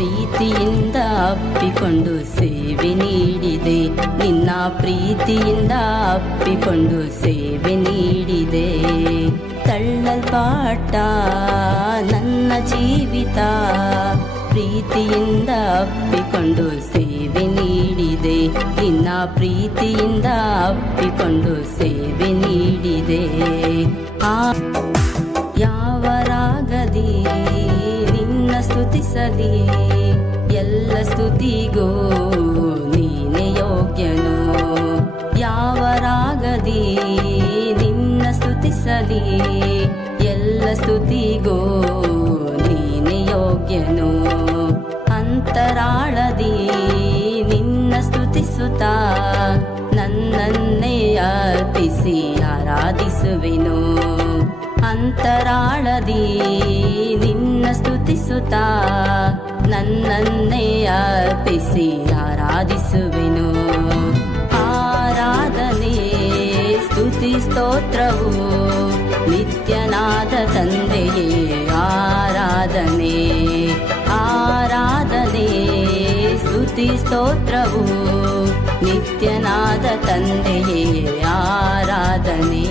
ಪ್ರೀತಿಯಿಂದ ಅಪ್ಪಿಕೊಂಡು ಸೇವೆ ನೀಡಿದೆ, ನಿನ್ನ ಪ್ರೀತಿಯಿಂದ ಅಪ್ಪಿಕೊಂಡು ಸೇವೆ ನೀಡಿದೆ. ತಳ್ಳಲ್ಪಾಟ ನನ್ನ ಜೀವಿತ, ಪ್ರೀತಿಯಿಂದ ಅಪ್ಪಿಕೊಂಡು ಸೇವೆ ನೀಡಿದೆ, ನಿನ್ನ ಪ್ರೀತಿಯಿಂದ ಅಪ್ಪಿಕೊಂಡು ಸೇವೆ ನೀಡಿದೆ. ಯಾವ ರಾಗದಿ ನಿನ್ನ ಸ್ತುತಿಸಲಿ, ಎಲ್ಲ ಸ್ತುತಿಗೂ ನೀನೆ ಯೋಗ್ಯನು. ಯಾವ ರಾಗದಿ ನಿನ್ನ ಸ್ತುತಿಸಲಿ, ಎಲ್ಲ ಸ್ತುತಿಗೂ ನೀನೆ ಯೋಗ್ಯನು. ಅಂತರಾಳದಿ ನಿನ್ನ ಸ್ತುತಿಸುತ್ತಾ ನನ್ನನ್ನೇ ಅರ್ಪಿಸಿ ಆರಾಧಿಸುವೆನು. ಅಂತರಾಳದಿ ನಿನ್ನ ಸ್ತುತಿಸುತ್ತಾ ನನ್ನನ್ನೇ ಅರ್ಪಿಸಿ ಆರಾಧಿಸುವೆನು. ಆರಾಧನೆ ಸ್ತುತಿ ಸ್ತೋತ್ರವು ನಿತ್ಯನಾದ ತಂದೆಯೇ ಆರಾಧನೆ. ಆರಾಧನೆ ಸ್ತುತಿ ಸ್ತೋತ್ರವು ನಿತ್ಯನಾದ ತಂದೆಯೇ ಆರಾಧನೆ.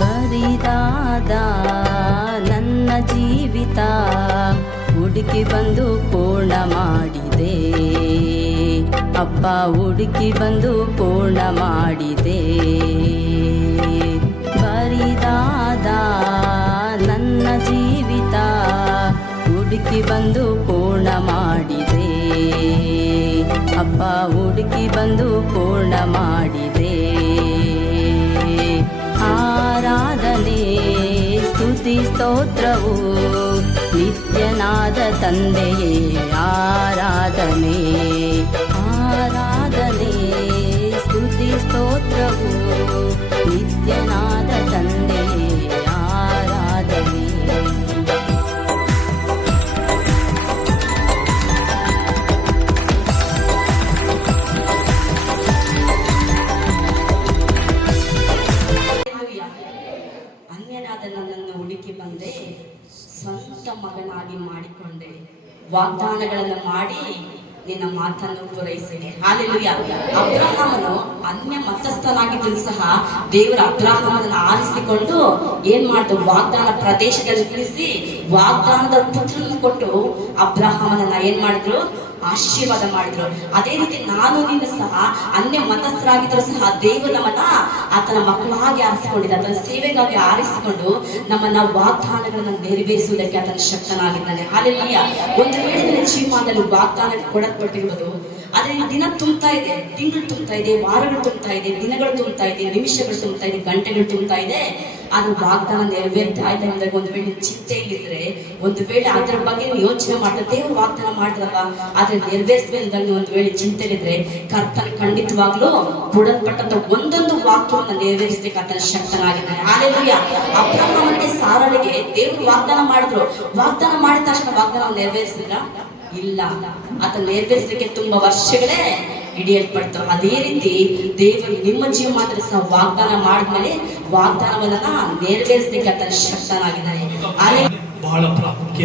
ಬರಿದಾದ ನನ್ನ ಜೀವಿತ ಹುಡುಕಿ ಬಂದು ಪೂರ್ಣ ಮಾಡಿದೆ ಅಪ್ಪ, ಹುಡುಕಿ ಬಂದು ಪೂರ್ಣ ಮಾಡಿದೆ. ಬರಿದಾದ ನನ್ನ ಜೀವಿತ ಹುಡುಕಿ ಬಂದು ಪೂರ್ಣ ಮಾಡಿದೆ ಅಪ್ಪ, ಹುಡುಕಿ ಬಂದು ಪೂರ್ಣ ಮಾಡಿದೆ. ಆರಾಧನೆ ಸ್ತುತಿ ಸ್ತೋತ್ರವು ನಿತ್ಯನಾದ ತಂದೆಯೇ ಆರಾಧನೆ. ಆರಾಧನೆ ಸ್ತುತಿ ಸ್ತೋತ್ರವು ನಿತ್ಯನಾದ ತಂದೆಯೇ ಆರಾಧನೆ. ಅನ್ಯನಾದ ನನ್ನನ್ನು ಹುಡುಕಿ ಬಂದೆ, ಸ್ವಂತ ಮಗನಾಗಿ ಮಾಡಿಕೊಂಡೆ, ವಾಗ್ದಾನಗಳನ್ನು ಮಾಡಿ ನಿನ್ನ ಮಾತನ್ನು ಪೂರೈಸಿದೆ. ಹಾಲೆಲೂಯಾ. ಅಬ್ರಹಾಮನು ಅನ್ಯ ಮತಸ್ಥನಾಗಿದ್ದರೂ ಸಹ ದೇವರ ಅಬ್ರಹಾಮನನ್ನು ಆರಿಸಿಕೊಂಡು ಏನ್ ಮಾಡ್ತು, ವಾಗ್ದಾನ ಪ್ರದೇಶದಲ್ಲಿ ತಿಳಿಸಿ ವಾಗ್ದಾನದ ಪುತ್ರನನ್ನು ಕೊಟ್ಟು ಅಬ್ರಹಾಮನನ್ನ ಏನ್ ಮಾಡಿದ್ರು, ಆಶೀರ್ವಾದ ಮಾಡಿದ್ರು. ಅದೇ ರೀತಿ ನಾನು ನೀನು ಸಹ ಅನ್ಯ ಮತಸ್ಥರಾಗಿದ್ದರೂ ಸಹ ದೇವರು ನಮ್ಮನ್ನ ಆತನ ಮಕ್ಕಳಾಗಿ ಆರಿಸಿಕೊಂಡಿದ್ದ, ಆತನ ಸೇವೆಗಾಗಿ ಆರಿಸಿಕೊಂಡು ನಮ್ಮನ್ನ ವಾಗ್ದಾನಗಳನ್ನು ನೆರವೇರಿಸುವುದಕ್ಕೆ ಆತನ ಶಕ್ತನಾಗಿದ್ದಾನೆ. ಹಾಲೆಲೂಯಾ. ಒಂದು ವೇಳೆ ನನ್ನ ಜೀವನದಲ್ಲಿ ವಾಗ್ದಾನ ಕೊಡಲ್ಪಟ್ಟಿರುವುದು, ಅದೇ ದಿನ ತುಂಬ್ತಾ ಇದೆ, ತಿಂಗಳು ತುಂಬ್ತಾ ಇದೆ, ವಾರಗಳು ತುಂಬ್ತಾ ಇದೆ, ದಿನಗಳು ತುಂಬ್ತಾ ಇದೆ, ನಿಮಿಷಗಳು ತುಂಬ್ತಾ ಇದೆ, ಗಂಟೆಗಳು ತುಂಬ್ತಾ ಇದೆ, ಅದು ವಾಗ್ದಾನ ನೆರವೇರ್ತಾ ಇದೆ ಅಂದ್ರೆ ಒಂದು ವೇಳೆ ಚಿಂತೆಯಲ್ಲಿದ್ರೆ, ಒಂದು ವೇಳೆ ಅದರ ಬಗ್ಗೆ ಯೋಚನೆ ಮಾಡ್ತಾ ದೇವರು ವಾಗ್ದಾನ ಮಾಡಿದ್ರಲ್ಲ ಆದ್ರೆ ನೆರವೇರಿಸಬೇಕು ಒಂದು ವೇಳೆ ಚಿಂತೆಯಲ್ಲಿದ್ರೆ, ಕರ್ತನ ಖಂಡಿತವಾಗ್ಲೂ ಕೊಡಲ್ಪಟ್ಟಂತ ಒಂದೊಂದು ವಾಕ್ಯವನ್ನು ನೆರವೇರಿಸಲಿಕ್ಕೆ ಆತನ ಶಕ್ತನಾಗಿದ್ದಾನೆ. ಹಾಲೆಲೂಯಾ. ಅಬ್ರಹಾಮನಿಗೆ ಸಾರಳಿಗೆ ದೇವರು ವಾಗ್ದಾನ ಮಾಡಿದ್ರು, ವಾಗ್ದಾನ ಮಾಡಿದ ತಕ್ಷಣ ವಾಗ್ದಾನ ನೆರವೇರಿಸಿದ್ರ ಇಲ್ಲ, ಆತ ನೆರವೇರಿಸಲಿಕ್ಕೆ ತುಂಬಾ ವರ್ಷಗಳೇ ಹಿಡಿಯಲ್ಪಡ್ತು. ಅದೇ ರೀತಿ ದೇವರು ನಿಮ್ಮ ಜೀವಮಾನದಲ್ಲಿ ಸಹ ವಾಗ್ದಾನ ಮಾಡಿದ್ಮೇಲೆ ವಾಗ್ದಾನವನ್ನ ನೆರವೇರಿಸಲಿಕ್ಕೆ ಆತನ ಶಕ್ತನಾಗಿದ್ದಾನೆ. ಬಹಳ ಪ್ರಾಮುಖ್ಯ.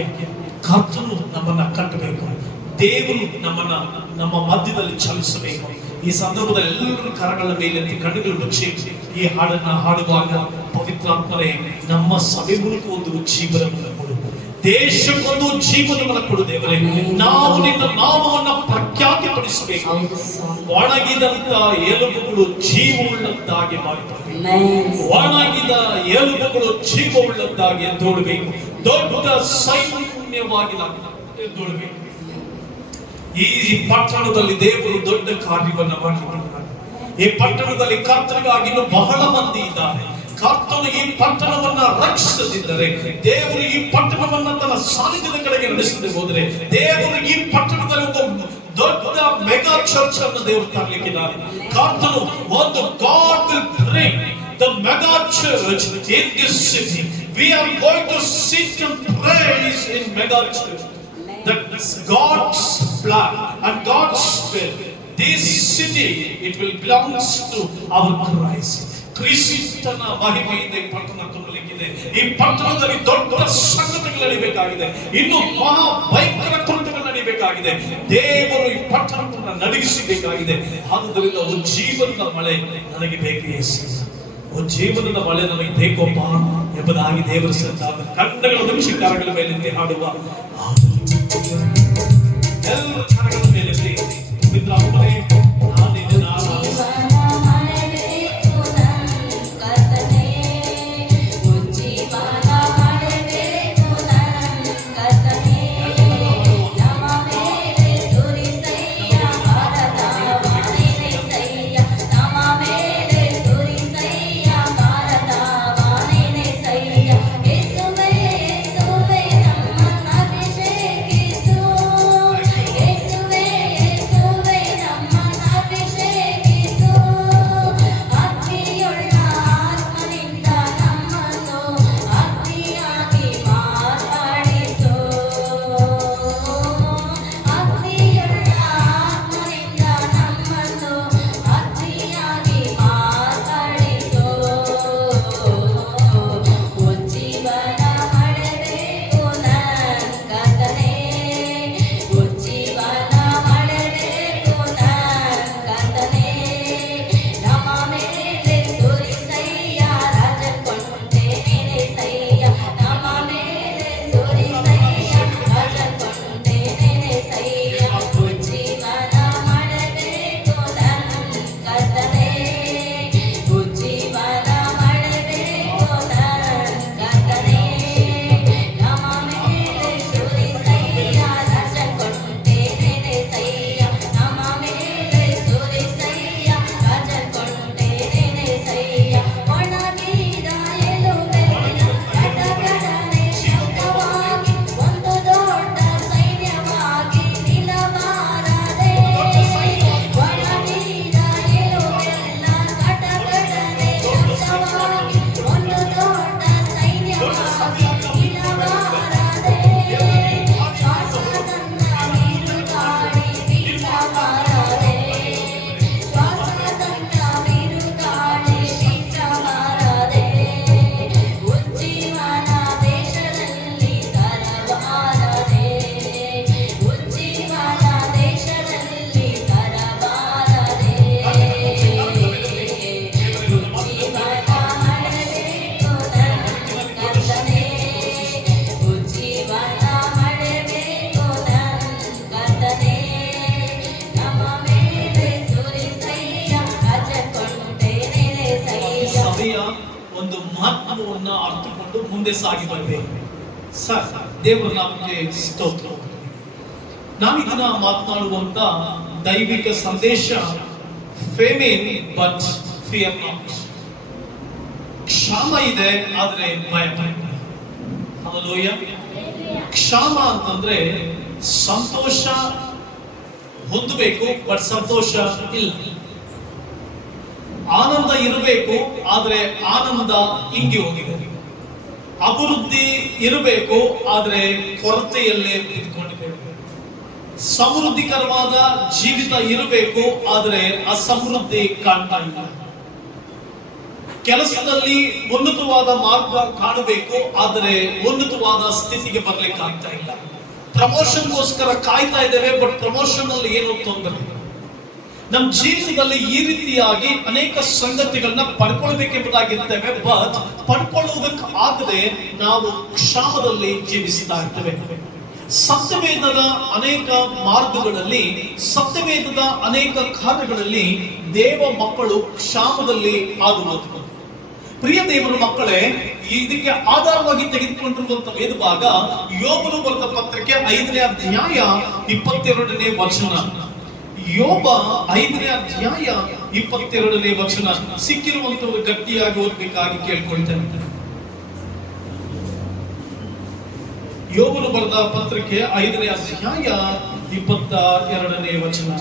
ಕರ್ತನು ನಮ್ಮನ್ನ ಕಟ್ಟಬೇಕು, ದೇವರು ನಮ್ಮ ಮಧ್ಯದಲ್ಲಿ ಚಲಿಸಬೇಕು. ಈ ಸಂದರ್ಭದಲ್ಲಿ ಎಲ್ಲರೂ ಕರಗಳ ಮೇಲೆ ಕಣ್ಣುಗಳು ಮುಚ್ಚಿ ಈ ಹಾಡನ್ನ ಹಾಡುವಾಗ ಪವಿತ್ರಾತ್ಮನೇ ನಮ್ಮ ಸಭೆ ಮೂಲಕ ಒಂದು ಜೀವನವನ್ನು ಕೊಡು, ದೇಶಕ್ಕೊಂದು ಜೀವನವನ್ನು ಕೊಡು ದೇವರೇ. ನಾವು ನಿನ್ನ ನಾಮವನ್ನು ಪ್ರಖ್ಯಾತಿಪಡಿಸಬೇಕು. ಒಣಗಿದಂತ ಎಲುಬುಗಳು ಜೀವವುಳ್ಳದ್ದಾಗಿ ಮಾಡಿಕೊಳ್ಳಬೇಕು, ಒಣಗಿದ ಎಲುಬುಗಳು ಜೀವವುಳ್ಳದ್ದಾಗಿ ಎದ್ದೋಡಬೇಕು, ದೊಡ್ಡ ಸೈನ್ಯವಾಗಿ ಎದ್ದೋಡಬೇಕು. ಈ ಪಟ್ಟಣದಲ್ಲಿ ದೇವರು ದೊಡ್ಡ ಕಾರ್ಯವನ್ನ ಮಾಡಿದ್ದಾರೆ. ಈ ಪಟ್ಟಣದಲ್ಲಿ ಕರ್ತನಿಗಾಗಿ ಇನ್ನೂ ಬಹಳ ಮಂದಿ ಇದ್ದಾರೆ. ಕರ್ತನು ಈ ಪಟ್ಟಣವನ್ನ ರಕ್ಷಿಸದಿದ್ದರೆ, ದೇವರು ಈ ಪಟ್ಟಣವನ್ನ ತನ್ನ ಸಾನ್ನಿಧ್ಯದ ಕಡೆಗೆ ನಡೆಸದೆ ಹೋದರೆ, ದೇವರು ಈ ಪಟ್ಟಣದಲ್ಲಿ ಒಂದು ದೊಡ್ಡ ಮೆಗಾ ಚರ್ಚ್ ಅನ್ನು ದೇವರು ತರಲಿಕ್ಕಿದ್ದಾರೆ. ಕರ್ತನು ಒಂದು God will bring the mega church in this city. We are going to sit and praise in mega church. That's God's plan and God's will. this city it will belongs to our Christ. ಕ್ರಿಸ್ತನ ಮಹಿಮೆಯಿಂದ ಈ ಪಟ್ಟಣ ತುಂಬಲಿಕ್ಕಿದೆ. ಈ ಪಟ್ಟಣದಲ್ಲಿ ದೊಡ್ಡ ಸಂಗತಿಗಳು ನಡೀಬೇಕಾಗಿದೆ. ಇನ್ನು ಮಹಾ ಭಯಂಕರ ಕೃತ್ಯಗಳು ನಡೀಬೇಕಾಗಿದೆ. ದೇವರು ಈ ಪಟ್ಟಣವನ್ನು ನಡಗಿಸಬೇಕಾಗಿದೆ. ಆದುದರಿಂದ ಒಂದು ಜೀವನದ ಮಳೆ ನನಗೆ ಬೇಕು ಯೇಸು. ಒಂದು ಜೀವನದ ಮಳೆ ನನಗೆ ಬೇಕಪ್ಪ ಎಂಬುದಾಗಿ ದೇವರ ಸಂತಾನ ಕಣ್ಣುಗಳ ಮುಚ್ಚಿ ಕರಗಳ ಮೇಲೆ ಹಾಡುವ ಎಲ್ಲರ ಕರಗಳ ಮೇಲೆ ಪವಿತ್ರ ಅಪ್ಪನೇ ಒಂದು ಮಹತ್ವವನ್ನು ಅರ್ಥಕೊಂಡು ಮುಂದೆ ಸಾಗಿ ಬರಬೇಕು. ಸರ್, ದೇವರ ನಾಮಕ್ಕೆ ಸ್ತೋತ್ರ. ನಾವಿದನ್ನ ಮಾತನಾಡುವಂತ ದೈವಿಕ ಸಂದೇಶ ಫೇಮೇನ್ ಬಟ್ ಫಿಯರ್ ನಾಟ್. ಕ್ಷಾಮ ಇದೆ ಆದ್ರೆ ಭಯ ಪಡಬೇಡ. ಹಲ್ಲೆಲೂಯಾ. ಕ್ಷಾಮ ಅಂತಂದ್ರೆ ಸಂತೋಷ ಹೊಂದಬೇಕು ಬಟ್ ಸಂತೋಷ ಇಲ್ಲ. ಆನಂದ ಇರಬೇಕು ಆದ್ರೆ ಆನಂದ ಇಂಗಿ ಹೋಗಿದೆ. ಅಭಿವೃದ್ಧಿ ಇರಬೇಕು ಆದ್ರೆ ಕೊರತೆಯಲ್ಲೇ ನಿಂತ್ಕೊಂಡಿದ್ದೇವೆ. ಸಮೃದ್ಧಿಕರವಾದ ಜೀವಿತ ಇರಬೇಕು ಆದ್ರೆ ಅಸಮೃದ್ಧಿ ಕಾಣ್ತಾ ಇಲ್ಲ. ಕೆಲಸದಲ್ಲಿ ಉನ್ನತವಾದ ಮಾರ್ಗ ಕಾಣಬೇಕು ಆದರೆ ಉನ್ನತವಾದ ಸ್ಥಿತಿಗೆ ಬರ್ಲಿಕ್ಕೆ ಆಗ್ತಾ ಇಲ್ಲ. ಪ್ರಮೋಷನ್ಗೋಸ್ಕರ ಕಾಯ್ತಾ ಇದ್ದೇವೆ ಬಟ್ ಪ್ರಮೋಷನ್ ಅಲ್ಲಿ ಏನೋ ತೊಂದರೆ. ನಮ್ಮ ಜೀವಿತದಲ್ಲಿ ಈ ರೀತಿಯಾಗಿ ಅನೇಕ ಸಂಗತಿಗಳನ್ನ ಪಡ್ಕೊಳ್ಬೇಕೆಂಬುದಾಗಿರ್ತೇವೆ ಬಟ್ ಪಡ್ಕೊಳ್ಳುವುದಕ್ಕೆ ಆಗದೆ ನಾವು ಕ್ಷಾಮದಲ್ಲಿ ಜೀವಿಸ್ತಾ ಇರ್ತೇವೆ. ಸತ್ಯವೇದದ ಅನೇಕ ಮಾರ್ಗಗಳಲ್ಲಿ, ಸತ್ಯವೇದದ ಅನೇಕ ಕಾರ್ಯಗಳಲ್ಲಿ ದೇವ ಮಕ್ಕಳು ಕ್ಷಾಮದಲ್ಲಿ ಆಗುವುದು. ಪ್ರಿಯ ದೇವರ ಮಕ್ಕಳೇ, ಇದಕ್ಕೆ ಆಧಾರವಾಗಿ ತೆಗೆದುಕೊಂಡಿರುವಂತಹ ವೇದ ಭಾಗ ಯೋಬನು ಬರೆದ ಪತ್ರಿಕೆ 5ನೇ ಅಧ್ಯಾಯ 22ನೇ ವಚನ. ಯೋಬ 5ನೇ ಅಧ್ಯಾಯ 22ನೇ ವಚನ. ಸಿಕ್ಕಿರುವಂತವರು ಗಟ್ಟಿಯಾಗಿ ಓದಬೇಕಾಗಿ ಕೇಳ್ಕೊಳ್ತೇನೆ. ಯೋಬನು ಬರೆದ ಪತ್ರಿಕೆ 5ನೇ ಅಧ್ಯಾಯ 22ನೇ ವಚನ.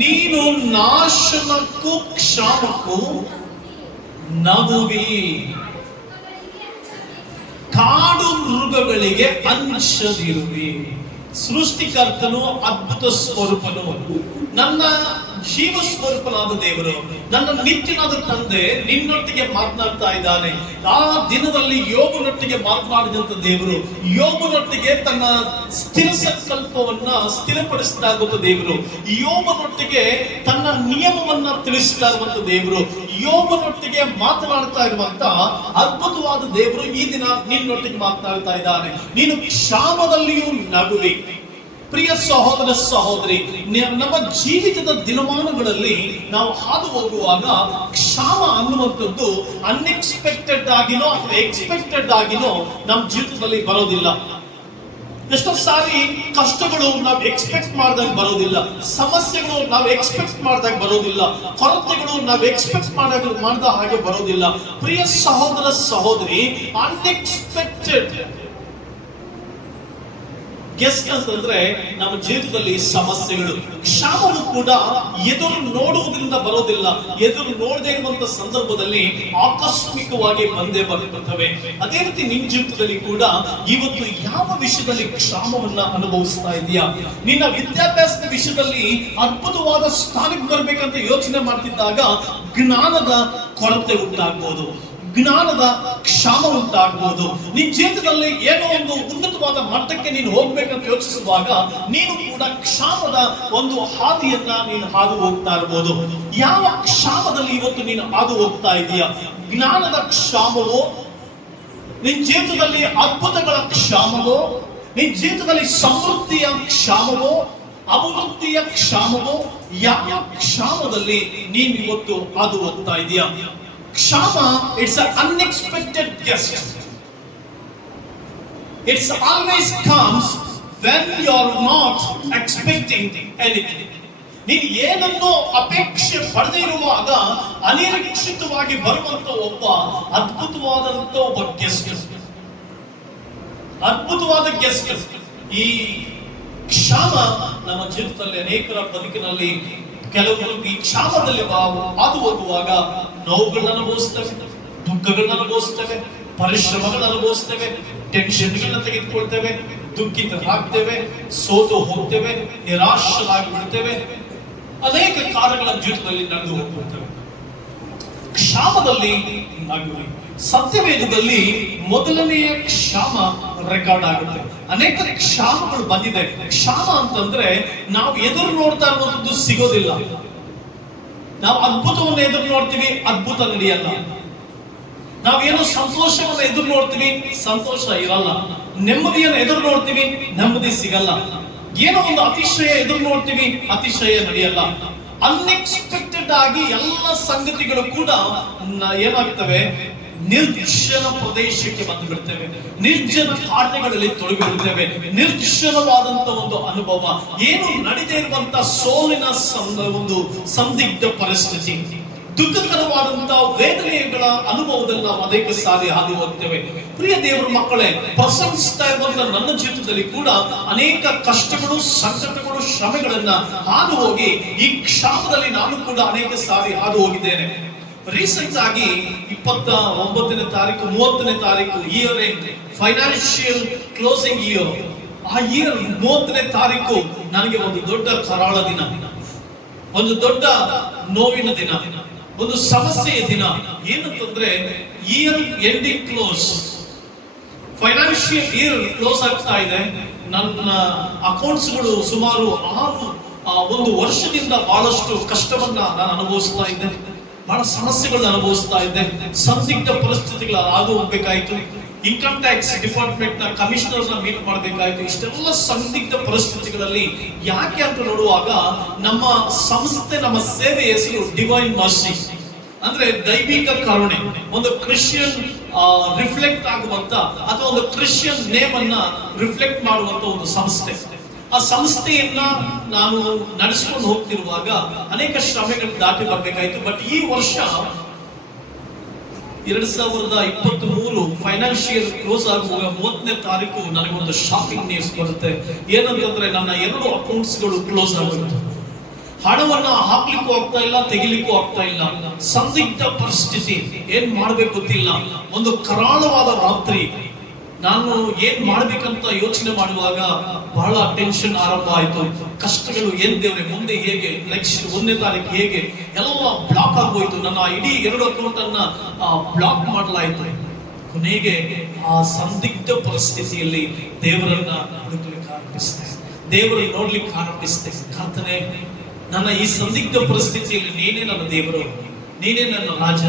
ನೀನು ನಾಶನಕ್ಕೂ ಕ್ಷಾಮಕ್ಕೂ ನಗುವಿ, ಕಾಡು ಮೃಗಗಳಿಗೆ ಅಂಚದಿರುವಿ. ಸೃಷ್ಟಿಕರ್ತನು, ಅದ್ಭುತ ಸ್ವರೂಪನು, ನನ್ನ ಜೀವ ಸ್ವರೂಪನಾದ ದೇವರು, ನನ್ನ ನಿತ್ಯನಾದ ತಂದೆ ನಿನ್ನೊಟ್ಟಿಗೆ ಮಾತನಾಡ್ತಾ ಇದ್ದಾನೆ. ಆ ದಿನದಲ್ಲಿ ಯೋಬನೊಟ್ಟಿಗೆ ಮಾತನಾಡಿದಂತ ದೇವರು ಯೋಬನೊಟ್ಟಿಗೆ ತನ್ನ ಸ್ಥಿರ ಸಂಕಲ್ಪವನ್ನ ಸ್ಥಿರಪಡಿಸ್ತಾ ಇರುವಂತ ದೇವರು, ಯೋಬನೊಟ್ಟಿಗೆ ತನ್ನ ನಿಯಮವನ್ನ ತಿಳಿಸ್ತಾ ಇರುವಂತ ದೇವರು, ಯೋಬನೊಟ್ಟಿಗೆ ಮಾತನಾಡ್ತಾ ಇರುವಂತ ಅದ್ಭುತವಾದ ದೇವರು ಈ ದಿನ ನಿನ್ನೊಟ್ಟಿಗೆ ಮಾತನಾಡ್ತಾ ಇದ್ದಾನೆ. ನೀನು ಕ್ಷಾಮದಲ್ಲಿಯೂ ನಗುವಿ. ಪ್ರಿಯ ಸಹೋದರ ಸಹೋದರಿ, ನಮ್ಮ ಜೀವಿತದ ದಿನಮಾನಗಳಲ್ಲಿ ನಾವು ಹಾದು ಹೋಗುವಾಗ ಕ್ಷಾಮ ಅನ್ನುವಂಥದ್ದು ಅನ್ಎಕ್ಸ್ಪೆಕ್ಟೆಡ್ ಆಗಿನೋ ಅಥವಾ ಎಕ್ಸ್ಪೆಕ್ಟೆಡ್ ಆಗಿನೋ ನಮ್ಮ ಜೀವಿತದಲ್ಲಿ ಬರೋದಿಲ್ಲ. ಎಷ್ಟೋ ಸಾರಿ ಕಷ್ಟಗಳು ನಾವು ಎಕ್ಸ್ಪೆಕ್ಟ್ ಮಾಡಿದಾಗ ಬರೋದಿಲ್ಲ, ಸಮಸ್ಯೆಗಳು ನಾವು ಎಕ್ಸ್ಪೆಕ್ಟ್ ಮಾಡಿದಾಗ ಬರೋದಿಲ್ಲ, ಕೊರತೆಗಳು ನಾವು ಎಕ್ಸ್ಪೆಕ್ಟ್ ಮಾಡಿದ ಹಾಗೆ ಬರೋದಿಲ್ಲ. ಪ್ರಿಯ ಸಹೋದರ ಸಹೋದರಿ, ಅನ್ಎಕ್ಸ್ಪೆಕ್ಟೆಡ್ ಗೆಸ್ಟ್ ಅಂತಂದ್ರೆ ನಮ್ಮ ಜೀವಿತದಲ್ಲಿ ಸಮಸ್ಯೆಗಳು, ಕ್ಷಾಮವು ಕೂಡ ಎದುರು ನೋಡುವುದರಿಂದ ಬರೋದಿಲ್ಲ. ಎದುರು ನೋಡದೇ ಇರುವಂತ ಸಂದರ್ಭದಲ್ಲಿ ಆಕಸ್ಮಿಕವಾಗಿ ಬಂದೇ ಬರ್ತವೆ. ಅದೇ ರೀತಿ ನಿನ್ನ ಜೀವಿತದಲ್ಲಿ ಕೂಡ ಇವತ್ತು ಯಾವ ವಿಷಯದಲ್ಲಿ ಕ್ಷಾಮವನ್ನ ಅನುಭವಿಸ್ತಾ ಇದೆಯಾ? ನಿನ್ನ ವಿದ್ಯಾಭ್ಯಾಸದ ವಿಷಯದಲ್ಲಿ ಅದ್ಭುತವಾದ ಸ್ಥಾನಕ್ಕೆ ಬರ್ಬೇಕಂತ ಯೋಚನೆ ಮಾಡ್ತಿದ್ದಾಗ ಜ್ಞಾನದ ಕೊರತೆ ಉಂಟಾಗ್ಬೋದು, ಜ್ಞಾನದ ಕ್ಷಾಮ ಉಂಟಾಗಬಹುದು. ನಿನ್ನ ಜೀವಿತದಲ್ಲಿ ಏನೋ ಒಂದು ಉನ್ನತವಾದ ಮಟ್ಟಕ್ಕೆ ನೀನು ಹೋಗ್ಬೇಕಂತ ಯೋಚಿಸುವಾಗ ನೀನು ಕೂಡ ಕ್ಷಾಮದ ಒಂದು ಹಾದಿಯನ್ನ ನೀನು ಹಾದು ಹೋಗ್ತಾ ಇರಬಹುದು. ಯಾವ ಕ್ಷಾಮದಲ್ಲಿ ಇವತ್ತು ನೀನು ಹಾದು ಹೋಗ್ತಾ ಇದೀಯಾ? ಜ್ಞಾನದ ಕ್ಷಾಮವೋ, ನಿನ್ನ ಜೀವಿತದಲ್ಲಿ ಅದ್ಭುತಗಳ ಕ್ಷಾಮವೋ, ನಿನ್ನ ಜೀವಿತದಲ್ಲಿ ಸಮೃದ್ಧಿಯ ಕ್ಷಾಮವೋ, ಅಭಿವೃದ್ಧಿಯ ಕ್ಷಾಮವೋ, ಯಾವ ಕ್ಷಾಮದಲ್ಲಿ ನೀನು ಇವತ್ತು ಹಾದು ಹೋಗ್ತಾ ಇದೀಯಾ? ಕ್ಷಾಮ, it's an unexpected guest. It's always comes when you are not expecting anything. ನೀನು ಏನನ್ನೋ ಅಪೇಕ್ಷೆ ಪಡೆದೇ ಇರುವಾಗ ಅನಿರೀಕ್ಷಿತವಾಗಿ ಬರುವಂತ ಒಬ್ಬ ಅದ್ಭುತವಾದಂತ ಒಬ್ಬ ಗೆಸ್ಟ್, ಅದ್ಭುತವಾದ ಗೆಸ್ಟ್. ಈ ಕ್ಷಾಮ ನಮ್ಮ ಜೀವಿತದಲ್ಲಿ ಅನೇಕರ ಬದುಕಿನಲ್ಲಿ ಕೆಲವರು ಈ ಕ್ಷಾಮದಲ್ಲಿ ಹಾದು ಹೋಗುವಾಗ ನೋವುಗಳನ್ನ ಅನುಭವಿಸ್ತೇವೆ, ದುಃಖಗಳನ್ನ ಅನುಭವಿಸ್ತೇವೆ, ಪರಿಶ್ರಮಗಳನ್ನ ಅನುಭವಿಸ್ತೇವೆ, ಟೆನ್ಷನ್ಗಳನ್ನ ತೆಗೆದುಕೊಳ್ತೇವೆ, ದುಃಖಿತರಾಗ್ತೇವೆ, ಸೋತು ಹೋಗ್ತೇವೆ, ನಿರಾಶರಾಗಿ ಬಿಡ್ತೇವೆ. ಅನೇಕ ಕಾರ್ಯಗಳ ಜೀವಿತದಲ್ಲಿ ನಡೆದು ಹೋಗ್ಬಿಡ್ತೇವೆ. ಕ್ಷಾಮದಲ್ಲಿ ನಗುವೆ. ಸತ್ಯವೇದದಲ್ಲಿ ಮೊದಲನೆಯ ಕ್ಷಾಮ ರೆಕಾರ್ಡ್ ಆಗುತ್ತೆ. ಅನೇಕ ಕ್ಷಾಮಗಳು ಬಂದಿದೆ. ಕ್ಷಾಮ ಅಂತಂದ್ರೆ ನಾವು ಎದುರು ನೋಡ್ತಾ ಇರುವಂತದ್ದು ಸಿಗೋದಿಲ್ಲ. ನಾವು ಅದ್ಭುತವನ್ನು ಎದುರು ನೋಡ್ತೀವಿ, ಅದ್ಭುತ ನಡೆಯಲ್ಲ. ನಾವೇನೋ ಸಂತೋಷವನ್ನು ಎದುರು ನೋಡ್ತೀವಿ, ಸಂತೋಷ ಇರಲ್ಲ. ನೆಮ್ಮದಿಯನ್ನು ಎದುರು ನೋಡ್ತೀವಿ, ನೆಮ್ಮದಿ ಸಿಗಲ್ಲ. ಏನೋ ಒಂದು ಅತಿಶಯ ಎದುರು ನೋಡ್ತೀವಿ, ಅತಿಶಯ ನಡೆಯಲ್ಲ. ಅನ್ಎಕ್ಸ್ಪೆಕ್ಟೆಡ್ ಆಗಿ ಎಲ್ಲ ಸಂಗತಿಗಳು ಕೂಡ ಏನಾಗ್ತವೆ, ನಿರ್ಜನ ಪ್ರದೇಶಕ್ಕೆ ಬಂದು ಬಿಡ್ತೇವೆ, ನಿರ್ಜನ ಕಾರ್ಯಗಳಲ್ಲಿ ತೊಡಗಿಬಿಡ್ತೇವೆ. ನಿರ್ಜನವಾದಂತ ಒಂದು ಅನುಭವ, ಏನು ನಡೀದೇ ಇರುವಂತ ಸೋಲಿನ ಒಂದು ಸಂದಿಗ್ಧ ಪರಿಸ್ಥಿತಿ, ದುಃಖಕರವಾದಂತ ವೇದನೆಗಳ ಅನುಭವದಲ್ಲಿ ನಾವು ಅನೇಕ ಸಾರಿ ಹಾದು ಹೋಗ್ತೇವೆ. ಪ್ರಿಯ ದೇವರ ಮಕ್ಕಳೇ, ಪ್ರಸಂಗಿಸ್ತಾ ಇರುವಂತ ನನ್ನ ಜೀವಿತದಲ್ಲಿ ಕೂಡ ಅನೇಕ ಕಷ್ಟಗಳು, ಸಂಕಟಗಳು, ಶ್ರಮೆಗಳನ್ನ ಹಾದು ಹೋಗಿ ಈ ಕ್ಷಾಮದಲ್ಲಿ ನಾನು ಕೂಡ ಅನೇಕ ಸಾರಿ ಹಾದು ಹೋಗಿದ್ದೇನೆ. ರೀಸೆಂಟ್ ಆಗಿ 29ನೇ ತಾರೀಕು 30ನೇ ತಾರೀಕು year end, financial closing year, ಆ ಇಯರ್ 30ನೇ ತಾರೀಕು ನನಗೆ ಒಂದು ದೊಡ್ಡ ಕರಾಳ ದಿನ, ಒಂದು ದೊಡ್ಡ ನೋವಿನ ದಿನ, ಒಂದು ಸಮಸ್ಯೆಯ ದಿನ. ಏನಂತಂದ್ರೆ year ending close, financial year close ಆಗ್ತಾ ಇದೆ. ನನ್ನ ಅಕೌಂಟ್ಸ್ಗಳು ಸುಮಾರು 1 ವರ್ಷದಿಂದ ಬಹಳಷ್ಟು ಕಷ್ಟವನ್ನ ನಾನು ಅನುಭವಿಸ್ತಾ ಇದ್ದೆ, ಬಹಳ ಸಮಸ್ಯೆಗಳನ್ನ ಅನುಭವಿಸ್ತಾ ಇದ್ದೆ, ಸಂದಿಗ್ಧ ಪರಿಸ್ಥಿತಿಗಳ ಹಾದು ಹೋಗ್ಬೇಕಾಯ್ತು. ಇನ್ಕಮ್ ಟ್ಯಾಕ್ಸ್ ಡಿಪಾರ್ಟ್ಮೆಂಟ್ ನ ಕಮಿಷನರ್ ನ ಮೀಟ್ ಮಾಡಬೇಕಾಯ್ತು. ಇಷ್ಟೆಲ್ಲ ಸಂದಿಗ್ಧ ಪರಿಸ್ಥಿತಿಗಳಲ್ಲಿ ಯಾಕೆ ಅಂತ ನೋಡುವಾಗ ನಮ್ಮ ಸಂಸ್ಥೆ, ನಮ್ಮ ಸೇವೆ ಹೆಸರು ಡಿವೈನ್ ಮರ್ಸಿ, ಅಂದ್ರೆ ದೈವಿಕ ಕರುಣೆ. ಒಂದು ಕ್ರಿಶ್ಚಿಯನ್ ರಿಫ್ಲೆಕ್ಟ್ ಆಗುವಂತ ಅಥವಾ ಒಂದು ಕ್ರಿಶ್ಚಿಯನ್ ನೇಮ್ ಅನ್ನ ರಿಫ್ಲೆಕ್ಟ್ ಮಾಡುವಂತ ಒಂದು ಸಂಸ್ಥೆ. ಆ ಸಂಸ್ಥೆಯನ್ನ ನಾನು ನಡೆಸಿಕೊಂಡು ಹೋಗ್ತಿರುವಾಗ ಅನೇಕ ಶ್ರಮೆಗಳು ದಾಟಿ ಬರ್ಬೇಕಾಯ್ತು. ಬಟ್ ಈ ವರ್ಷ 2023 ಫೈನಾನ್ಷಿಯಲ್ ಕ್ಲೋಸ್ ಆಗುವಾಗ 30ನೇ ತಾರೀಕು ನನಗೊಂದು ಶಾಕಿಂಗ್ ನ್ಯೂಸ್ ಬರುತ್ತೆ. ಏನಂತಂದ್ರೆ ನನ್ನ 2 ಅಕೌಂಟ್ಸ್ಗಳು ಕ್ಲೋಸ್ ಆಗುತ್ತೆ. ಹಣವನ್ನ ಹಾಕ್ಲಿಕ್ಕೂ ಆಗ್ತಾ ಇಲ್ಲ, ತೆಗಿಲಿಕ್ಕೂ ಆಗ್ತಾ ಇಲ್ಲ. ಸಂದಿಗ್ಧ ಪರಿಸ್ಥಿತಿ, ಏನ್ ಮಾಡ್ಬೇಕು ಗೊತ್ತಿಲ್ಲ. ಒಂದು ಕರಾಳವಾದ ರಾತ್ರಿ ನಾನು ಏನ್ ಮಾಡ್ಬೇಕಂತ ಯೋಚನೆ ಮಾಡುವಾಗ ಬಹಳ ಟೆನ್ಷನ್ ಆರಂಭ ಆಯ್ತು. ಕಷ್ಟಗಳು ಏನ್ ದೇವ್ರೆ, ಮುಂದೆ ಹೇಗೆ, ನೆಕ್ಸ್ಟ್ 1ನೇ ತಾರೀಕು ಹೇಗೆ, ಎಲ್ಲ ಬ್ಲಾಕ್ ಆಗೋಯ್ತು. ನನ್ನ ಇಡೀ 2 ಅಕೌಂಟ್ ಅನ್ನ ಬ್ಲಾಕ್ ಮಾಡಲಾಯಿತು. ಕೊನೆಗೆ ಆ ಸಂದಿಗ್ಧ ಪರಿಸ್ಥಿತಿಯಲ್ಲಿ ದೇವರನ್ನ ಹುಡುಕ್ಲಿಕ್ಕೆ ಆರಂಭಿಸಿದೆ, ದೇವರನ್ನು ನೋಡ್ಲಿಕ್ಕೆ ಆರಂಭಿಸಿದೆ. ಕರ್ತನೇ, ನನ್ನ ಈ ಸಂದಿಗ್ಧ ಪರಿಸ್ಥಿತಿಯಲ್ಲಿ ನೀನೇ ನನ್ನ ದೇವರು, ನೀನೇ ನನ್ನ ರಾಜ,